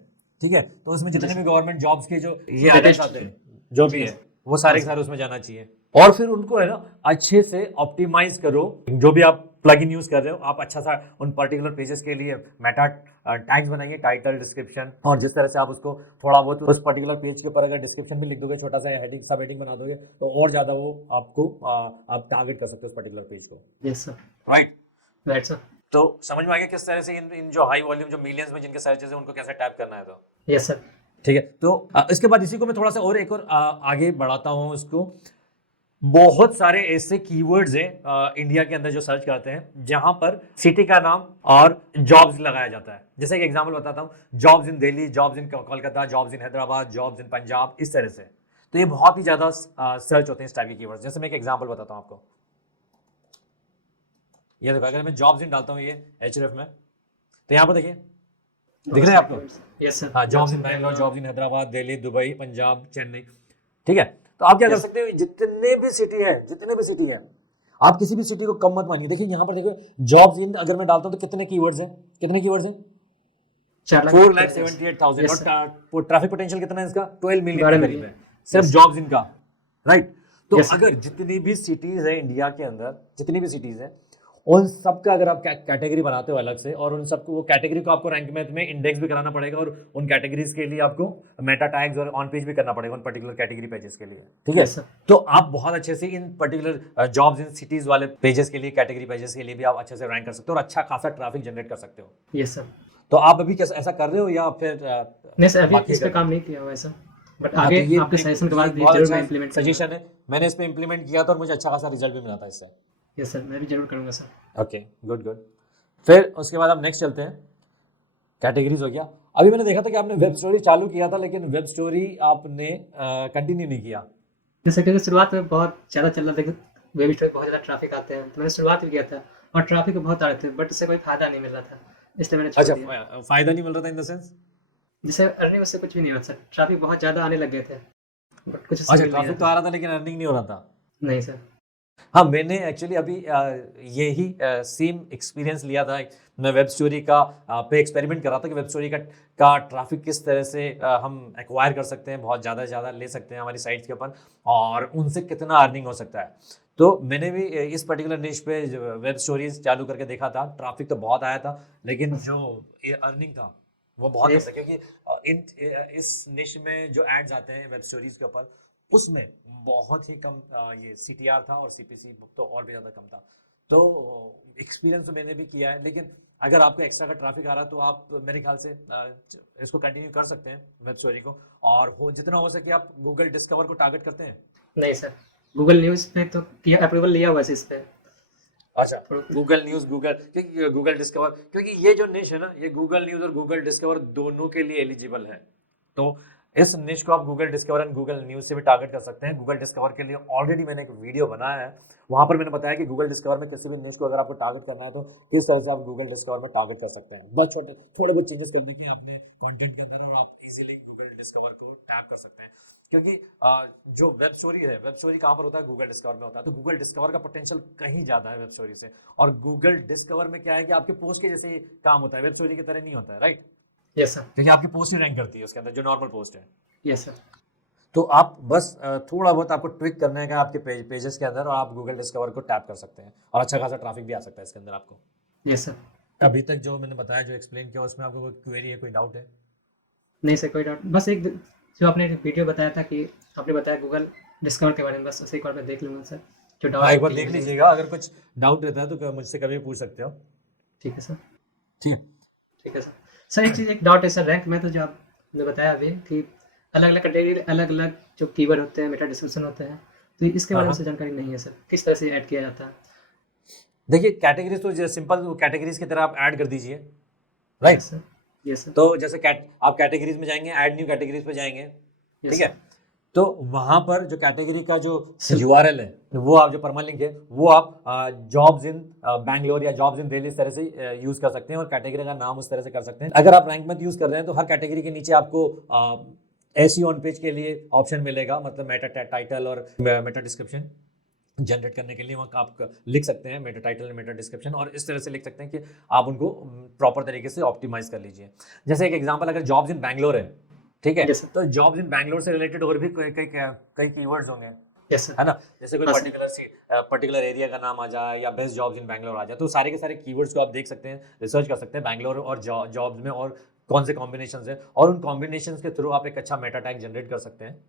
ठीक है, तो उसमें जितने भी गवर्नमेंट जॉब्स के जो ये अलर्ट आते हैं जो भी है वो सारे उसमें जाना चाहिए। और फिर उनको है ना अच्छे से ऑप्टिमाइज करो। जो भी आप प्लगइन यूज कर रहे हो, आप अच्छा सा उन पर्टिकुलर पेजेस के लिए मेटा टैग्स बनाइए, टाइटल, डिस्क्रिप्शन, और जिस तरह से आप उसको थोड़ा बहुत उस पर्टिकुलर पेज के ऊपर अगर डिस्क्रिप्शन भी लिख दोगे, छोटा सा हेडिंग, सब हेडिंग बना दोगे, तो और ज्यादा वो आपको आप टारगेट कर सकते हो उस पर्टिकुलर पेज को। Yes sir. Right right sir. तो समझ में आ गया किस तरह से इन जो हाई वॉल्यूम जो मिलियंस में जिनके सर्चेस है उनको कैसे टैप करना है। तो यस सर। ठीक है, तो इसके बाद इसी को मैं थोड़ा सा और एक और आगे बढ़ाता हूँ इसको। बहुत सारे ऐसे कीवर्ड्स हैं इंडिया के अंदर जो सर्च करते हैं जहां पर सिटी का नाम और जॉब्स लगाया जाता है। जैसे एक एग्जांपल बताता हूँ, jobs in Delhi, jobs in Kolkata, jobs in Hyderabad, jobs in Punjab, इस तरह से। तो ये बहुत ही ज्यादा सर्च होते हैं इस टाइप के कीवर्ड्स। जैसे मैं एक एग्जांपल बताता हूँ आपको, ये देखो अगर मैं जॉब्स इन डालता हूँ ये एचएफ में, तो यहाँ पर देखिए दिख रहे हैं आपको, यस सर। हाँ, jobs in Bangalore, jobs in Hyderabad, Delhi, Dubai, Punjab, Chennai. ठीक है, तो आप क्या कर सकते हो, जितने भी सिटी है, आप किसी भी सिटी को कम मत मानिए। देखिए यहाँ पर देखो जॉब्स इन अगर मैं डालता हूँ तो कितने कीवर्ड्स हैं, 4,78,000 और ट्रैफिक पोटेंशियल कितना है इसका, 12 मिलियन के करीब है सिर्फ जॉब्स इनका, राइट। तो अगर जितनी भी सिटीज है इंडिया के अंदर, जितनी भी सिटीज है, उन सब का अगर आप कैटेगरी बनाते हो अलग से, और उन सबको वो कैटेगरी को आपको रैंक मैथ में इंडेक्स भी कराना पड़ेगा, और उन कैटेगरीज के लिए आपको मेटा टैग्स और ऑन पेज भी करना पड़ेगा उन पर्टिकुलर कैटेगरी पेजेस के लिए। ठीक है, तो आप बहुत अच्छे से इन पर्टिकुलर जॉब्स इन सिटीज वाले पेजेस के लिए, कैटेगरी पेजेस के लिए भी आप अच्छे से रैंक कर सकते हो और अच्छा खासा ट्रैफिक जनरेट कर सकते हो। Yes sir. तो आप अभी कैसा ऐसा कर रहे हो या फिर नहीं सर, अभी इस पे काम नहीं किया हुआ है सर, बट आगे आपके सजेशन के बाद जरूर मैं इंप्लीमेंट करूंगा। सजेशन है, मैंने इस पे इंप्लीमेंट किया था और मुझे अच्छा खासा रिजल्ट भी मिला था इससे। यस सर, मैं भी जरूर करूंगा सर। Okay, good good. फिर उसके बाद आप नेक्स्ट चलते हैं, कैटेगरीज हो गया। अभी मैंने देखा था कि आपने वेब स्टोरी चालू किया था, लेकिन वेब स्टोरी आपने कंटिन्यू नहीं किया। जैसे कि शुरुआत में बहुत ज़्यादा चल रहा था, वेब स्टोरी बहुत ज़्यादा ट्रैफिक आते हैं, तो मैंने शुरुआत भी किया था और ट्रैफिक बहुत आ रहे थे, बट उससे कोई फायदा नहीं मिल रहा था, इसलिए मैंने छोड़ दिया। अच्छा, फायदा नहीं मिल रहा था इन द सेंस, जैसे अर्निंग उससे कुछ भी नहीं हो रहा सर, ट्रैफिक बहुत ज़्यादा आने लग गए थे, बट कुछ अच्छा, ट्रैफिक तो आ रहा था लेकिन अर्निंग नहीं हो रहा था। नहीं सर। हाँ, मैंने एक्चुअली अभी यही सेम एक्सपीरियंस लिया था। मैं वेब स्टोरी का पे एक्सपेरिमेंट कर रहा था कि वेब स्टोरी का ट्रैफिक किस तरह से हम एक्वायर कर सकते हैं, बहुत ज़्यादा से ज़्यादा ले सकते हैं हमारी साइट्स के ऊपर, और उनसे कितना अर्निंग हो सकता है। तो मैंने भी इस पर्टिकुलर निश पे वेब स्टोरीज चालू करके देखा था। ट्रैफिक तो बहुत आया था, लेकिन जो अर्निंग था वो बहुत कम था, क्योंकि इस निश में जो एड्स आते हैं वेब स्टोरीज के ऊपर, उसमें बहुत ही कम ये CTR था और CPC तो और भी ज़्यादा कम था। तो एक्सपीरियंस तो मैंने भी किया है, लेकिन अगर आपको एक्स्ट्रा का ट्रैफिक आ रहा है तो आप मेरे ख्याल से इसको कंटिन्यू कर सकते हैं वेब स्टोरी को, और जितना हो सके आप गूगल डिस्कवर को टारगेट करते हैं। नहीं सर, गूगल न्यूज़ पे तो किया, अप्रूवल लिया हुआ है इस पे। अच्छा, गूगल न्यूज़, क्योंकि गूगल डिस्कवर, क्योंकि ये जो निश है ना, ये गूगल न्यूज़ और गूगल डिस्कवर दोनों के लिए एलिजिबल है। तो इस निश को आप Google discover and Google news से भी टारगेट कर सकते हैं। गूगल डिस्कवर के लिए ऑलरेडी मैंने एक वीडियो बनाया है, वहां पर मैंने बताया कि गूगल डिस्कवर में किसी भी निश को अगर आपको टारगेट करना है तो किस तरह से आप गूगल डिस्कवर में टारगेट कर सकते हैं। बहुत थोड़े बहुत चेंजेस कर देखिए आपने कंटेंट के अंदर, और आप इजीली गूगल डिस्कवर को टैप कर सकते हैं। क्योंकि जो वेब स्टोरी है, वेब स्टोरी कहाँ पर होता है, गूगल डिस्कवर में होता है। तो गूगल डिस्कवर का पोटेंशियल कहीं ज्यादा है वेब स्टोरी से, और गूगल डिस्कवर में क्या है कि आपके पोस्ट के जैसे ही काम होता है, वेब स्टोरी की तरह नहीं होता है, राइट। Yes sir. क्योंकि आपकी पोस्ट ही रैंक करती है उसके अंदर, जो नॉर्मल पोस्ट है। Yes sir. तो आप बस थोड़ा बहुत आपको ट्विक करने का आपके पेजेस के अंदर, और आप गूगल डिस्कवर को टैप कर सकते हैं, और अच्छा खासा ट्रैफिक भी आ सकता है इसके अंदर आपको। Yes sir. अभी तक जो मैंने बताया, जो एक्सप्लेन किया, उसमें आपको कोई क्वेरी है, कोई डाउट है? नहीं सर, कोई डाउट, बस एक जो आपने वीडियो बताया था कि आपने बताया गूगल डिस्कवर के बारे में, बस उसे एक बार मैं देख लूँगा सर, जो डाउट एक बार देख लीजिएगा, अगर कुछ डाउट रहता है तो मुझसे कभी पूछ सकते हो। ठीक है सर। ठीक है, ठीक है सर। सर एक चीज़, एक डाउट है सर, रैंक में तो जो आपने बताया अभी कि अलग अलग कैटेगरी, अलग अलग जो कीवर्ड होते हैं, मेटा डिस्क्रिप्शन होते हैं, तो इसके बारे में से जानकारी नहीं है सर, किस तरह से ऐड किया जाता है? देखिए कैटेगरीज तो सिंपल कैटेगरीज की तरह आप ऐड कर दीजिए, राइट सर। Yes sir. तो जैसे आप कैटेगरीज में जाएंगे, ऐड न्यू कैटेगरीज पे जाएंगे, ठीक है, तो वहां पर जो कैटेगरी का जो URL है, वो आप जो परमालिंक है, वो आप जॉब्स इन बैंगलोर या जॉब्स इन दिल्ली इस तरह से यूज कर सकते हैं, और कैटेगरी का नाम उस तरह से कर सकते हैं। अगर आप रैंक में यूज कर रहे हैं तो हर कैटेगरी के नीचे आपको SEO ऑन पेज के लिए ऑप्शन मिलेगा, मतलब मेटा टाइटल और मेटा डिस्क्रिप्शन जनरेट करने के लिए वहाँ आप लिख सकते हैं मेटा टाइटल, मेटा डिस्क्रिप्शन, और इस तरह से लिख सकते हैं कि आप उनको प्रॉपर तरीके से ऑप्टिमाइज कर लीजिए। जैसे एक एग्जांपल, अगर जॉब्स इन बैंगलोर है, ठीक है, तो जॉब्स इन बैंगलोर से रिलेटेड और भी कई कीवर्ड्स होंगे, है ना, जैसे कोई पर्टिकुलर एरिया का नाम आ जाए या बेस्ट जॉब्स इन बैंगलोर आ जाए, तो सारे के सारे कीवर्ड्स को आप देख सकते हैं, रिसर्च कर सकते हैं बैंगलोर और जॉब्स में और कौन से कॉम्बिनेशंस है, और उन कॉम्बिनेशंस के थ्रू आप एक अच्छा मेटा टैग जनरेट कर सकते हैं,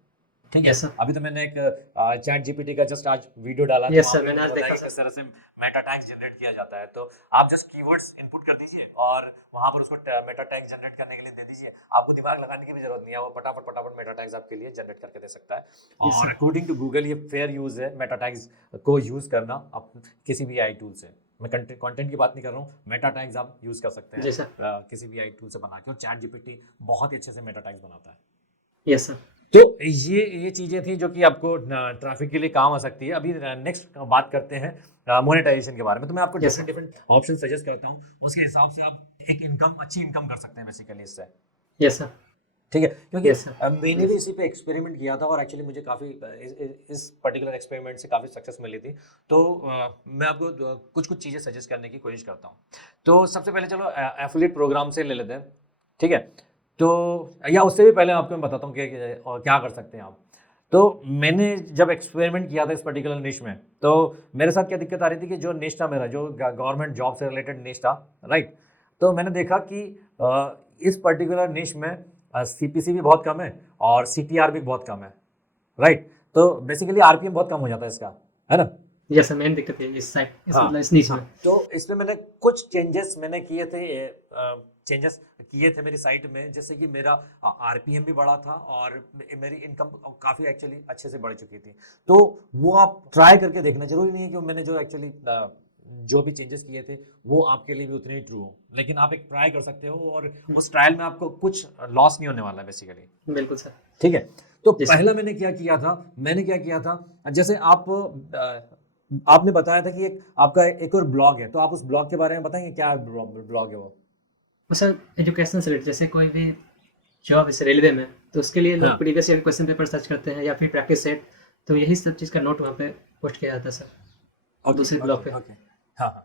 ठीक है। Yes, sir. अभी तो मैंने एक चैट जीपीटी का जस्ट आज वीडियो डाला, Yes, तो sir, वहाँ पे मैंने आज बताया देखा, कि sir. किस तरह से मेटा टैग्स जनरेट किया जाता है। तो आप जस्ट कीवर्ड्स इनपुट कर दीजिए और वहां पर उसको मेटा टैग जनरेट करने के लिए दे दीजिए। आपको दिमाग लगाने की भी जरूरत नहीं है, वो फटाफट फटाफट मेटा टैग्स आपके लिए जनरेट करके दे सकता है। Yes, और sir. अकॉर्डिंग टू गूगल ये फेयर यूज है मेटा टैग्स को यूज करना किसी भी आई टूल से। मैं कंटेंट की बात नहीं कर रहा हूँ, मेटा टैग्स आप यूज कर सकते हैं जी सर। किसी भी आई टूल से बना के। और चैट जीपीटी बहुत ही अच्छे से मेटा टैग्स बनाता है। Yes, sir. तो ये चीजें थी जो कि आपको ट्रैफिक के लिए काम आ सकती है। अभी नेक्स्ट बात करते हैं मोनेटाइजेशन के बारे में। तो मैं आपको Yes, different different option suggest करता हूँ, उसके हिसाब से आप एक अच्छी इनकम कर सकते हैं बेसिकली इससे। Yes, sir. ठीक है, क्योंकि Yes, sir. मैंने भी इसी पे एक्सपेरिमेंट किया था और एक्चुअली मुझे काफ़ी इस पर्टिकुलर एक्सपेरिमेंट से काफ़ी सक्सेस मिली थी। तो मैं आपको कुछ चीज़ें सजेस्ट करने की कोशिश करता हूँ। तो सबसे पहले चलो एफिलिएट प्रोग्राम से ले लेते हैं, ठीक है। तो या उससे भी पहले आपको मैं बताता हूँ कि क्या कर सकते हैं आप। तो मैंने जब एक्सपेरिमेंट किया था इस पर्टिकुलर निश में, तो मेरे साथ क्या दिक्कत आ रही थी कि जो निश था मेरा, जो गवर्नमेंट जॉब से रिलेटेड निश था, राइट। तो मैंने देखा कि इस पर्टिकुलर निश में सीपीसी भी बहुत कम है और सीटीआर भी बहुत कम है, राइट। तो बेसिकली आरपीएम बहुत कम हो जाता है इसका, है ना। Yes, sir. मेन दिक्कत है इस साइड, हाँ, इस नीच में। तो इसमें मैंने कुछ चेंजेस किए थे मेरी साइट में, जैसे कि मेरा आरपीएम भी बढ़ा था और मेरी इनकम काफ़ी एक्चुअली अच्छे से बढ़ चुकी थी। तो वो आप ट्राई करके देखना, जरूरी नहीं है कि मैंने जो एक्चुअली जो भी चेंजेस किए थे वो आपके लिए भी उतने ही ट्रू हो, लेकिन आप एक ट्राई कर सकते हो और उस ट्रायल में आपको कुछ लॉस नहीं होने वाला है बेसिकली। बिल्कुल सर। ठीक है। तो जी सर। पहला मैंने क्या किया था, जैसे आपने बताया था कि आपका एक और ब्लॉग है, तो आप उस ब्लॉग के बारे में बताएंगे क्या ब्लॉग है वो? वो सर एजुकेशन से रिलेटेड, जैसे कोई भी जॉब जैसे रेलवे में, तो उसके लिए लोग हाँ। Previous year question paper search करते हैं या फिर प्रैक्टिस सेट, तो यही सब चीज़ का नोट वहाँ पे पोस्ट किया जाता है सर। और दूसरे ब्लॉग पे। ओके, हाँ हाँ।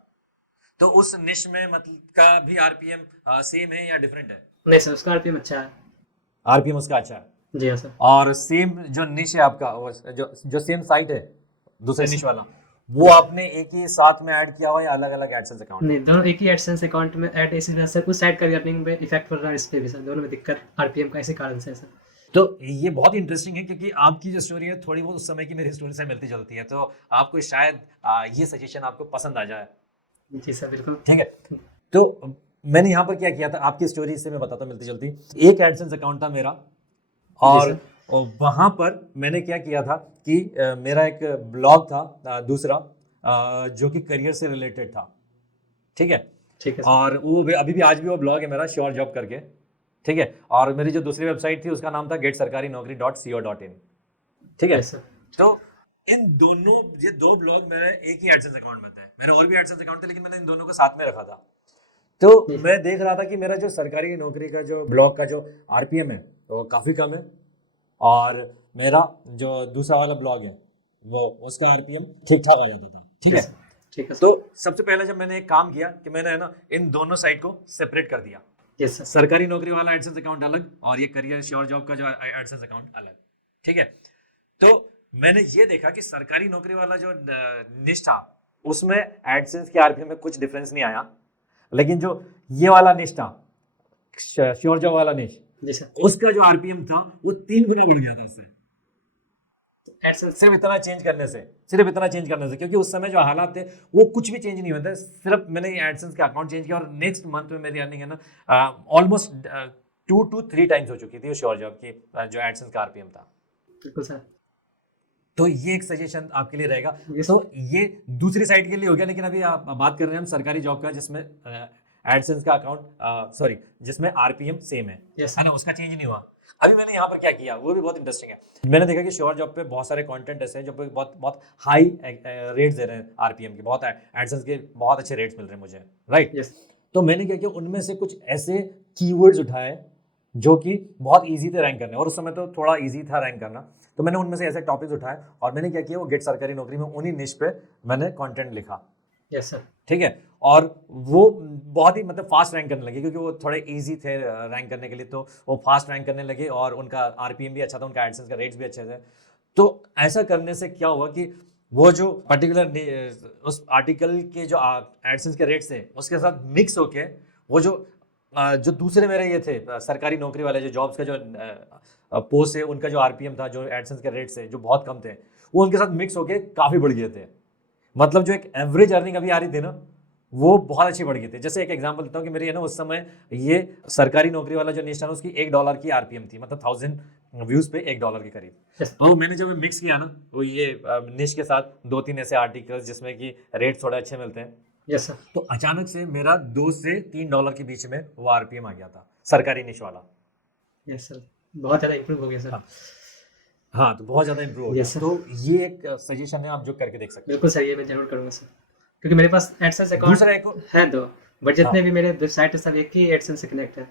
तो उस निश में मतलब का भी आरपीएम सेम है या डिफरेंट है? नहीं सर, उसका आरपीएम अच्छा है। आरपीएम उसका अच्छा है, जी हाँ सर। और सेम जो निश है आपका, जो सेम साइट है दूसरे Yes, निश sir. वाला, वो आपने एक ही साथ में ऐड किया हुआ या अलग अलग एडसेंस अकाउंट? नहीं, दोनों एक ही एडसेंस अकाउंट में ऐड, इसी वजह से उस साइड का अर्निंग में इफेक्ट पड़ रहा है, इस पे भी सर। दोनों में दिक्कत आरपीएम का इसी कारण से है सर। तो ये बहुत इंटरेस्टिंग है क्योंकि आपकी जो स्टोरी है थोड़ी बहुत उस समय की मेरी स्टोरी से मिलती जुलती है, तो आपको शायद ये सजेशन आपको पसंद आ जाए। जी सर, बिल्कुल। ठीक है। तो मैंने यहाँ पर क्या किया था, आपकी स्टोरी से मैं बताता मिलती जुलती। एक एडसेंस अकाउंट था मेरा और वहाँ पर मैंने क्या किया था कि मेरा एक ब्लॉग था दूसरा, जो कि करियर से रिलेटेड था, ठीक है। ठीक है सर। और वो अभी भी आज भी वो ब्लॉग है मेरा, श्योर जॉब करके, ठीक है। और मेरी जो दूसरी वेबसाइट थी उसका नाम था GetSarkariNaukri.co.in, ठीक है। Yes, sir. तो ये दो ब्लॉग मेरे एक ही एडसेंस अकाउंट में थे। मेरे और भी एडसेंस अकाउंट थे लेकिन मैंने इन दोनों को साथ में रखा था। तो मैं देख रहा था कि मेरा जो सरकारी नौकरी का जो ब्लॉग का जो आरपीएम है वो काफ़ी कम है, और मेरा जो दूसरा वाला ब्लॉग है वो उसका आरपीएम ठीक ठाक आ जाता था, ठीक है। ठीक है। तो सबसे पहले जब मैंने एक काम किया कि मैंने है ना इन दोनों साइट को सेपरेट कर दिया। Yes sir. सरकारी नौकरी वाला एडसेंस अकाउंट अलग और ये करियर श्योर जॉब का जो एडसेंस अकाउंट अलग, ठीक है। तो मैंने ये देखा कि सरकारी नौकरी वाला जो निश था उसमें एडसेंस के आरपीएम में कुछ डिफरेंस नहीं आया, लेकिन जो ये वाला निश था, श्योर जॉब वाला निश, जी सर, उसका जो आरपीएम था वो 3 गुना बढ़ गया था उससे। एडसेंस सिर्फ इतना चेंज करने से, क्योंकि उस समय जो हालात थे वो कुछ भी चेंज नहीं हुए थे। सिर्फ मैंने एडसेंस का अकाउंट चेंज किया और नेक्स्ट मंथ में मेरी अर्निंग है ना ऑलमोस्ट 2 to 3 टाइम्स हो चुकी थी वो श्योर जॉब की जो एडसेंस का आरपीएम था। बिल्कुल सर। तो ये एक सजेशन आपके लिए रहेगा। Yes. तो ये दूसरी साइड के लिए हो गया, लेकिन अभी आप बात कर रहे हैं हम सरकारी जॉब का, जिसमें एडसेंस का अकाउंट जिसमें आरपीएम सेम है, Yes. है ना, उसका चेंज नहीं हुआ। अभी मैंने यहाँ पर क्या किया वो भी बहुत इंटरेस्टिंग है। मैंने देखा कि श्योर जॉब पे बहुत सारे कंटेंट ऐसे हैं जो पे बहुत बहुत हाई रेट्स दे रहे हैं आरपीएम के, बहुत एडसेंस के बहुत अच्छे रेट्स मिल रहे हैं मुझे, राइट। Yes. तो मैंने क्या किया, उनमें से कुछ ऐसे कीवर्ड्स उठाए जो कि बहुत इजी थे रैंक करने, और उस समय तो थोड़ा इजी था रैंक करना। तो मैंने उनमें से ऐसे टॉपिक्स उठाए और मैंने क्या किया, वो गेट सरकारी नौकरी में उन्हीं निश पे मैंने कंटेंट लिखा, यस सर। ठीक है। और वो बहुत ही मतलब फास्ट रैंक करने लगे क्योंकि वो थोड़े इजी थे रैंक करने के लिए, तो वो फास्ट रैंक करने लगे और उनका आरपीएम भी अच्छा था, उनका एडसेंस का रेट्स भी अच्छे थे। तो ऐसा करने से क्या हुआ कि वो जो पर्टिकुलर उस आर्टिकल के जो एडसेंस के रेट्स थे उसके साथ मिक्स होके वो जो दूसरे मेरे ये थे सरकारी नौकरी वाले जो जॉब्स का जो पोस्ट है उनका जो आरपीएम था, जो एडसेंस के रेट से जो बहुत कम थे, वो उनके साथ मिक्स होके काफ़ी बढ़ गए थे। मतलब जो एक एवरेज अर्निंग अभी आ रही थी ना, वो बहुत अच्छी बढ़ गई थी। जैसे एक एग्जांपल देता हूँ कि मेरी है ना उस समय ये सरकारी नौकरी वाला जो निश था ना, उसकी $1 की आरपीएम थी, मतलब 1000 व्यूज पे $1 के करीब। Yes. तो मैंने जब मिक्स किया ना, वो ये निश के साथ 2-3 ऐसे आर्टिकल्स जिसमें कि रेट थोड़े अच्छे मिलते हैं, यस सर। तो अचानक से मेरा $2 से $3 के बीच में वो आरपीएम आ गया था, सरकारी निश वाला। यस सर, बहुत ज़्यादा इम्प्रूव हो गया सर। हाँ। हाँ, तो बहुत ज़्यादा इम्प्रूव हो गया। Yes, sir. तो ये एक सजेशन है, आप जो करके देख सकते हैं। बिल्कुल सर, ये मैं जरूर करूँगा सर, क्योंकि मेरे पास एडसेंस अकाउंट दूसरा एक है दो, बट जितने हाँ। भी मेरे वेबसाइट है सब एक ही एडसेंस से कनेक्ट है।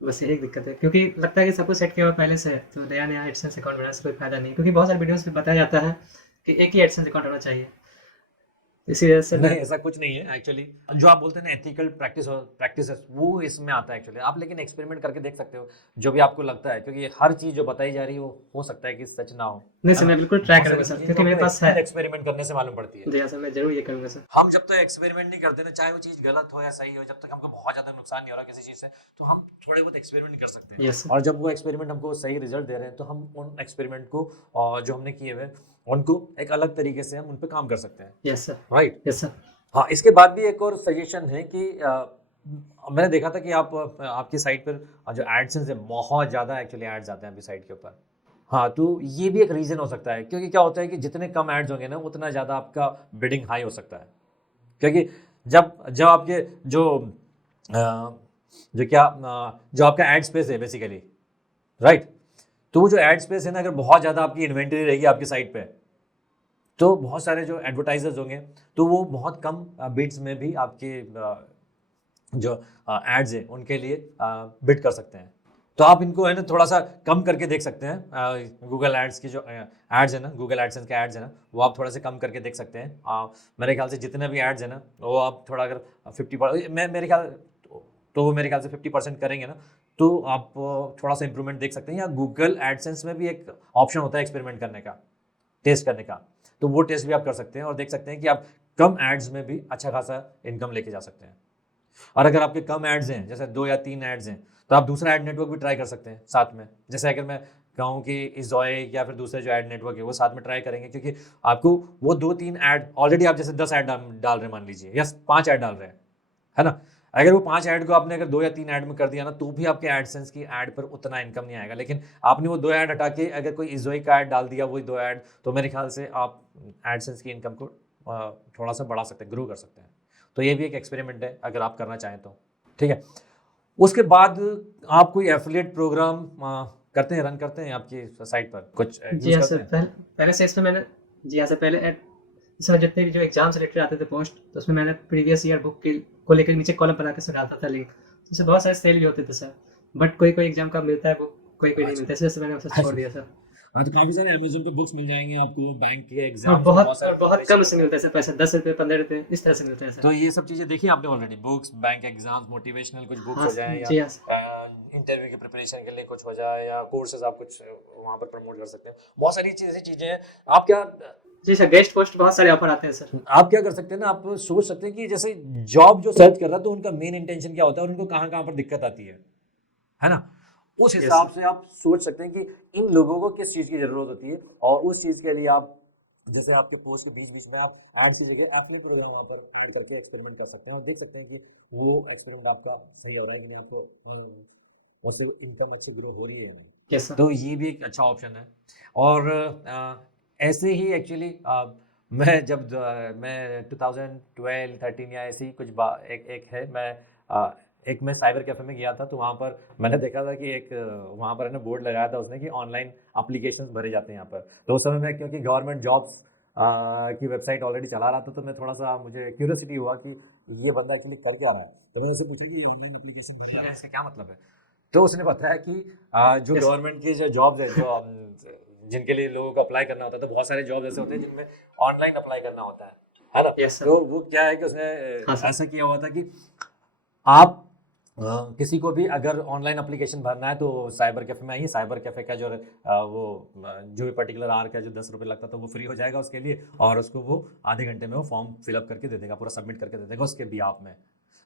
बस यही दिक्कत है, क्योंकि लगता है कि सब कुछ सेट किया हुआ पहले से है, तो नया नया एडसेंस अकाउंट बनाने से कोई फायदा नहीं, क्योंकि बहुत सारे वीडियोस में बताया जाता है कि एक ही एडसेंस अकाउंट होना चाहिए। इसी वजह से नहीं, ऐसा कुछ नहीं है एक्चुअली। जो आप बोलते हैं ना एथिकल प्रैक्टिसेस, वो इसमें आता है एक्चुअली। आप लेकिन एक्सपेरिमेंट करके देख सकते हो जो भी आपको लगता है, क्योंकि हर चीज़ जो बताई जा रही है वो हो सकता है कि सच ना हो। नहीं सर, मैं बिल्कुल ट्राई करूँगा सर, क्योंकि मेरे पास है। एक्सपेरिमेंट करने से मालूम पड़ती है। जी हाँ सर, मैं जरूर ये करूँगा सर। हम जब तक एक्सपेरिमेंट नहीं करते ना, चाहे वो चीज़ गलत हो या सही हो, जब तक हमको बहुत ज़्यादा नुकसान नहीं हो रहा किसी चीज़ से, तो हम थोड़े बहुत एक्सपेरिमेंट कर सकते हैं। Yes sir. और जब वो एक्सपेरिमेंट हमको सही रिजल्ट दे रहे हैं, तो हम उन एक्सपेरिमेंट को जो हमने किए हुए उनको एक अलग तरीके से हम उन पर काम कर सकते हैं। Yes sir. Right. Yes sir. हाँ, इसके बाद भी एक और सजेशन है कि मैंने देखा था कि आपकी साइट पर जो एडसेंस है, बहुत ज़्यादा एक्चुअली एड्स आते हैं आपकी साइट के ऊपर। हाँ, तो ये भी एक रीज़न हो सकता है, क्योंकि क्या होता है कि जितने कम एड्स होंगे ना, उतना ज़्यादा आपका बिडिंग हाई हो सकता है। क्योंकि जब जब आपके जो आपका एड स्पेस है बेसिकली, राइट, तो वो जो एड स्पेस है ना, अगर बहुत ज़्यादा आपकी इन्वेंटरी रहेगी आपकी साइट पे, तो बहुत सारे जो एडवर्टाइजर्स होंगे, तो वो बहुत कम बिड्स में भी आपके जो एड्स हैं उनके लिए बिड कर सकते हैं। तो आप इनको है ना थोड़ा सा कम करके देख सकते हैं। गूगल एड्स की जो एड्स है ना, गूगल एडसेंस के एड्स है ना, वो आप थोड़ा सा कम करके देक सकते हैं। मेरे ख्याल से जितने भी एड्स है ना, वो आप थोड़ा अगर 50% मेरे ख्याल से 50% करेंगे ना, तो आप थोड़ा सा इंप्रूवमेंट देख सकते हैं। या गूगल एडसेंस में भी एक ऑप्शन होता है एक्सपेरिमेंट करने का, टेस्ट करने का, तो वो टेस्ट भी आप कर सकते हैं और देख सकते हैं कि आप कम एड्स में भी अच्छा खासा इनकम लेके जा सकते हैं। और अगर आपके कम एड्स हैं, जैसे 2 या 3 एड्स हैं, तो आप दूसरा एड नेटवर्क भी ट्राई कर सकते हैं साथ में। जैसे अगर मैं कहूँ कि इज़ोए या फिर दूसरे जो एड नेटवर्क है वो साथ में ट्राई करेंगे, क्योंकि आपको वो 2-3 ऐड ऑलरेडी, आप जैसे 10 ऐड डाल रहे हैं मान लीजिए, या 5 ऐड डाल रहे हैं, है ना। अगर वो 5 ऐड को आपने अगर 2 या 3 ऐड में कर दिया ना, तो भी आपके एडसेंस की ऐड पर उतना इनकम नहीं आएगा। लेकिन आपने वो 2 ऐड हटा के अगर कोई इज़ोए का ऐड डाल दिया, वही 2 ऐड, तो मेरे ख्याल से आप एडसेंस की इनकम को थोड़ा सा बढ़ा सकते हैं, ग्रो कर सकते हैं। तो ये भी एक एक्सपेरिमेंट है अगर आप करना चाहें तो, ठीक है। उसके बाद आप कोई एफिलिएट प्रोग्राम करते हैं, रन करते हैं आपकी साइट पर कुछ? जी हाँ सर, पहले से इसमें मैंने, जी हाँ सर, पहले सर जितने भी जो एग्जाम से रिलेटेड आते थे पोस्ट, तो उसमें मैंने प्रीवियस ईयर बुक को लेकर नीचे कॉलम बना के सर डालता था लिंक, तो उससे बहुत सारे सेल भी होते थे सर। बट कोई एग्जाम का मिलता है बुक, कोई नहीं मिलता, इसलिए मैंने उसे छोड़ दिया सर। हाँ, तो काफी सारे अमेज़न पे बुक्स मिल जाएंगे आपको, बैंक के एग्जाम और बहुत कम से मिलता है सर पैसा, 10 रुपये 15 रुपये इस तरह से मिलता है सर। तो ये सब चीजें देखी आपने already, books, bank exams, motivational कुछ बुक्स हो जाए, जी या हाँ, इंटरव्यू की प्रिपरेशन के लिए कुछ हो जाए, या कोर्सेज आप कुछ वहाँ पर प्रमोट कर सकते हैं। बहुत सारी ऐसी चीजें हैं। आप क्या, जी सर, गेस्ट पोस्ट बहुत सारे ऑफर आते हैं सर। आप क्या कर सकते हैं ना, आप सोच सकते हैं कि जैसे जॉब जो सर्च कर रहा है, तो उनका मेन इंटेंशन क्या होता है और उनको कहाँ कहाँ पर दिक्कत आती है ना। उस हिसाब से आप सोच सकते हैं कि इन लोगों को किस चीज़ की ज़रूरत होती है, और उस चीज़ के लिए आप, जैसे आपके पोस्ट के बीच बीच में आप एड्स की जगह एफिलिएट प्रोग्राम वहाँ पर ऐड करके एक्सपेरिमेंट कर सकते हैं, और देख सकते हैं कि वो एक्सपेरिमेंट आपका सही हो रहा है कि नहीं, आपको उससे इनकम अच्छी ग्रो हो रही है नहीं। Yes sir. तो ये भी एक अच्छा ऑप्शन है। और ऐसे ही एक्चुअली मैं जब मैं 2012-13 या ऐसे ही कुछ एक है, मैं साइबर कैफे में गया था, तो वहाँ पर मैंने देखा था कि एक वहाँ पर है ना बोर्ड लगाया था उसने कि ऑनलाइन एप्लीकेशंस भरे जाते हैं यहाँ पर। तो उस समय मैं, क्योंकि गवर्नमेंट जॉब्स की वेबसाइट ऑलरेडी चला रहा था, तो मैं थोड़ा सा, मुझे क्यूरियोसिटी हुआ कि ये बंदा एक्चुअली कर क्या रहा है। तो मैं उसे पूछा कि ऑनलाइन एप्लीकेशन भर रहा है, इसका क्या मतलब है। तो उसने बताया कि जो गवर्नमेंट की जो जॉब्स है, जो जिनके लिए लोगों को अप्लाई करना होता है, तो बहुत सारे जॉब ऐसे होते हैं जिनमें ऑनलाइन अप्लाई करना होता है ना। Yes, sir. तो वो क्या है कि उसने हाँ, सर। ऐसा किया हुआ था कि आप किसी को भी अगर ऑनलाइन एप्लीकेशन भरना है, तो साइबर कैफे में आइए। साइबर कैफे का जो जो भी पर्टिकुलर आवर का जो 10 रुपये लगता था, वो फ्री हो जाएगा उसके लिए, और उसको वो आधे घंटे में वो फॉर्म फिलअप करके दे देगा, पूरा सबमिट करके दे देगा उसके बिहाफ में।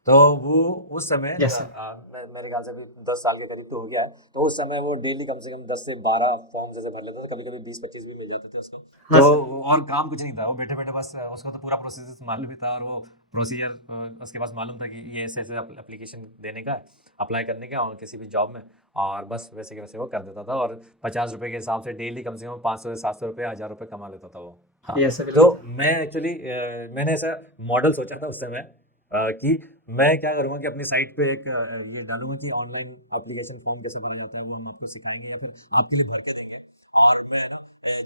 तो वो उस समय यस सर। मेरे ख्याल से अभी 10 साल के करीब तो हो गया है, तो उस समय वो डेली कम से कम 10 से 12 फॉर्म जैसे भर लेता था, कभी कभी 20-25 भी मिल जाते थे उसको। हाँ तो सर। और काम कुछ नहीं था, वो बैठे बैठे बस उसको तो पूरा प्रोसीजर मालूम भी था, और वो प्रोसीजर उसके पास मालूम था कि ये ऐसे ऐसे एप्लीकेशन देने का, अप्लाई करने का और किसी भी जॉब में, और बस वैसे के वैसे वो कर देता था, और 50 रुपये के हिसाब से डेली कम से कम 500 से 700 रुपये, 1000 रुपये कमा लेता था वो। हाँ। यस सर तो बिल्कुल। मैं एक्चुअली मैंने ऐसा मॉडल सोचा था उस समय कि मैं क्या करूँगा कि अपनी साइट पे एक ये डालूंगा कि ऑनलाइन एप्लीकेशन फॉर्म कैसे भरा जाता है वो हम आपको सिखाएंगे, या फिर आपके लिए भरते रहेंगे। और मैं ना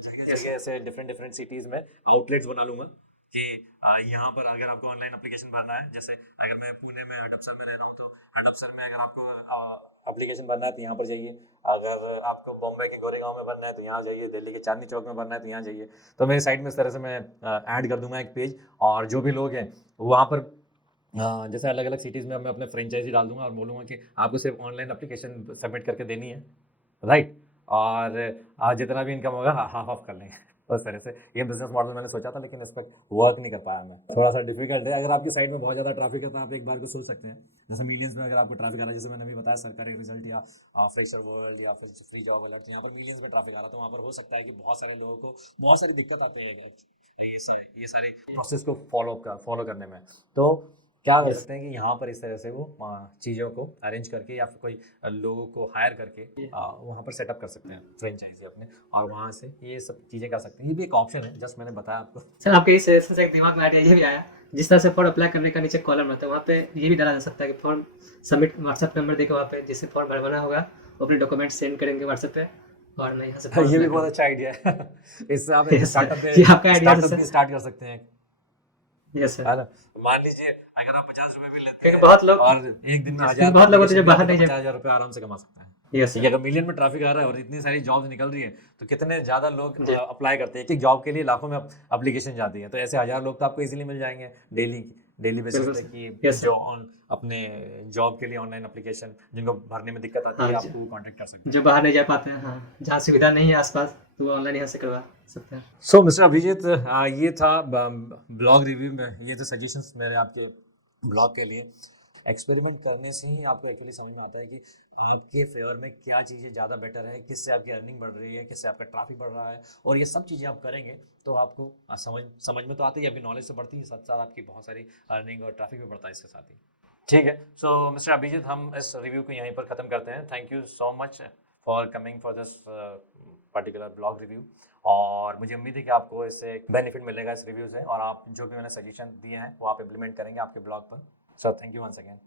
जगह यस जगह ऐसे डिफरेंट डिफरेंट सिटीज़ में आउटलेट्स बना लूंगा कि यहाँ पर अगर आपको ऑनलाइन एप्लीकेशन भरना है, जैसे अगर मैं पुणे में हडपसर में रह रहा हूँ, तो हडपसर में अगर आपको एप्लीकेशन भरना है तो यहाँ पर जाइए, अगर आपको बॉम्बे के गोरेगांव में भरना है तो यहाँ जाइए, दिल्ली के चांदनी चौक में भरना है तो यहाँ जाइए। तो मेरी साइट में इस तरह से मैं ऐड कर दूंगा एक पेज, और जो भी लोग हैं वहाँ पर जैसे अलग अलग सिटीज़ में मैं अपने फ्रेंचाइजी डाल दूंगा और बोलूँगा कि आपको सिर्फ ऑनलाइन एप्लीकेशन सबमिट करके देनी है, राइट, और जितना भी इनकम होगा हाफ ऑफ कर लेंगे। उस तरह से ये बिजनेस मॉडल मैंने सोचा था, लेकिन इस पर वर्क नहीं कर पाया मैं, थोड़ा सा डिफिकल्ट है। अगर आपकी साइट में बहुत ज़्यादा ट्रैफिक है तो आप एक बार को सोच सकते हैं, जैसे मिलियंस में अगर आपको ट्रैफिक आ रहा है, जैसे मैंने अभी बताया सरकारी रिजल्ट या फ्रेशर वर्ल्ड या फिर फ्री जॉब अलर्ट, तो यहाँ पर मिलियंस में ट्रैफिक आ रहा है, तो वहाँ पर हो सकता है कि बहुत सारे लोगों को बहुत सारी दिक्कत आती है ये सारी प्रोसेस को फॉलो करने में। तो क्या कर यस। सकते हैं कि यहाँ पर इस तरह से वो चीज़ों को अरेंज करके या फिर कोई लोगों को हायर करके वहाँ पर सेटअप कर सकते हैं फ्रेंचाइजी अपने, और वहाँ से ये सब चीज़ें कर सकते हैं। ये भी एक ऑप्शन है, जस्ट मैंने बताया आपको। सर आपके इस सजेशन से एक दिमाग में आइडिया ये भी आया, जिस तरह से फॉर्म अप्लाई करने का नीचे कॉलम रहता है वहाँ पे ये भी डाला जा सकता है कि फॉर्म सबमिट व्हाट्सएप नंबर देकर वहाँ पे जिससे फॉर्म भरवाना होगा वो अपने डॉक्यूमेंट सेंड करेंगे व्हाट्सएप पे, और मैं यहाँ से फॉर्म ये भी अप्लाई बहुत करूँगा। अच्छा आइडिया है। इससे आप एक यस सर, ये आपका आइडिया है स्टार्टअप सर। भी स्टार्ट कर सकते हैं, यस सर। है ना। मान लीजिए अगर आप 50 रुपये भी लेते क्योंकि हैं बहुत लोग, और एक दिन में क्योंकि 1000 बहुत लोग होते हैं एप्लीकेशन जो भी बाहर आते हैं नहीं तो जा। 50,000 रुपये आराम से कमा सकते हैं। यस ठीक है, सर। अगर मिलियन में ट्रैफिक आ रहा है और इतनी सारी जॉब्स निकल रही है, तो कितने ज़्यादा लोग जी। अप्लाई करते हैं, एक जॉब के लिए लाखों में एप्लीकेशन जाती है, तो ऐसे 1000 लोग तो आपको इजीली मिल जाएंगे डेली डेली बेसिस बिल्कुल पे, सर। कि यस जो सर। अपने जॉब के लिए ऑनलाइन एप्लीकेशन जिनको भरने में दिक्कत आती हाँ है, जी, आपको कॉन्टेक्ट कर सकते हैं। जो बाहर नहीं जा पाते हैं, हाँ, जहाँ सुविधा नहीं है आसपास तो वो ऑनलाइन यहाँ से करवा सकते हैं। सो मिस्टर अभिजीत, ये था ब्लॉग रिव्यू में, ये थे सजेशंस मेरे आपके ब्लॉग के लिए। एक्सपेरिमेंट करने से ही आपको एक्चुअली समझ में आता है कि आपके फेवर में क्या चीज़ें ज़्यादा बेटर है, किससे आपकी अर्निंग बढ़ रही है, किससे आपका ट्रैफिक बढ़ रहा है, और ये सब चीज़ें आप करेंगे तो आपको समझ में तो आती है, आपकी नॉलेज तो बढ़ती है, साथ साथ आपकी बहुत सारी अर्निंग और ट्रैफिक भी बढ़ता है इसके साथ ही। ठीक है, सो मिस्टर अभिजीत, हम इस रिव्यू को यहीं पर ख़त्म करते हैं। Thank you so much for coming for this particular blog review, और मुझे उम्मीद है कि आपको इससे बेनिफिट मिलेगा इस रिव्यू से, और आप जो भी मैंने सजेशन दिए हैं वो आप इम्प्लीमेंट करेंगे आपके ब्लॉग पर। So thank you once again.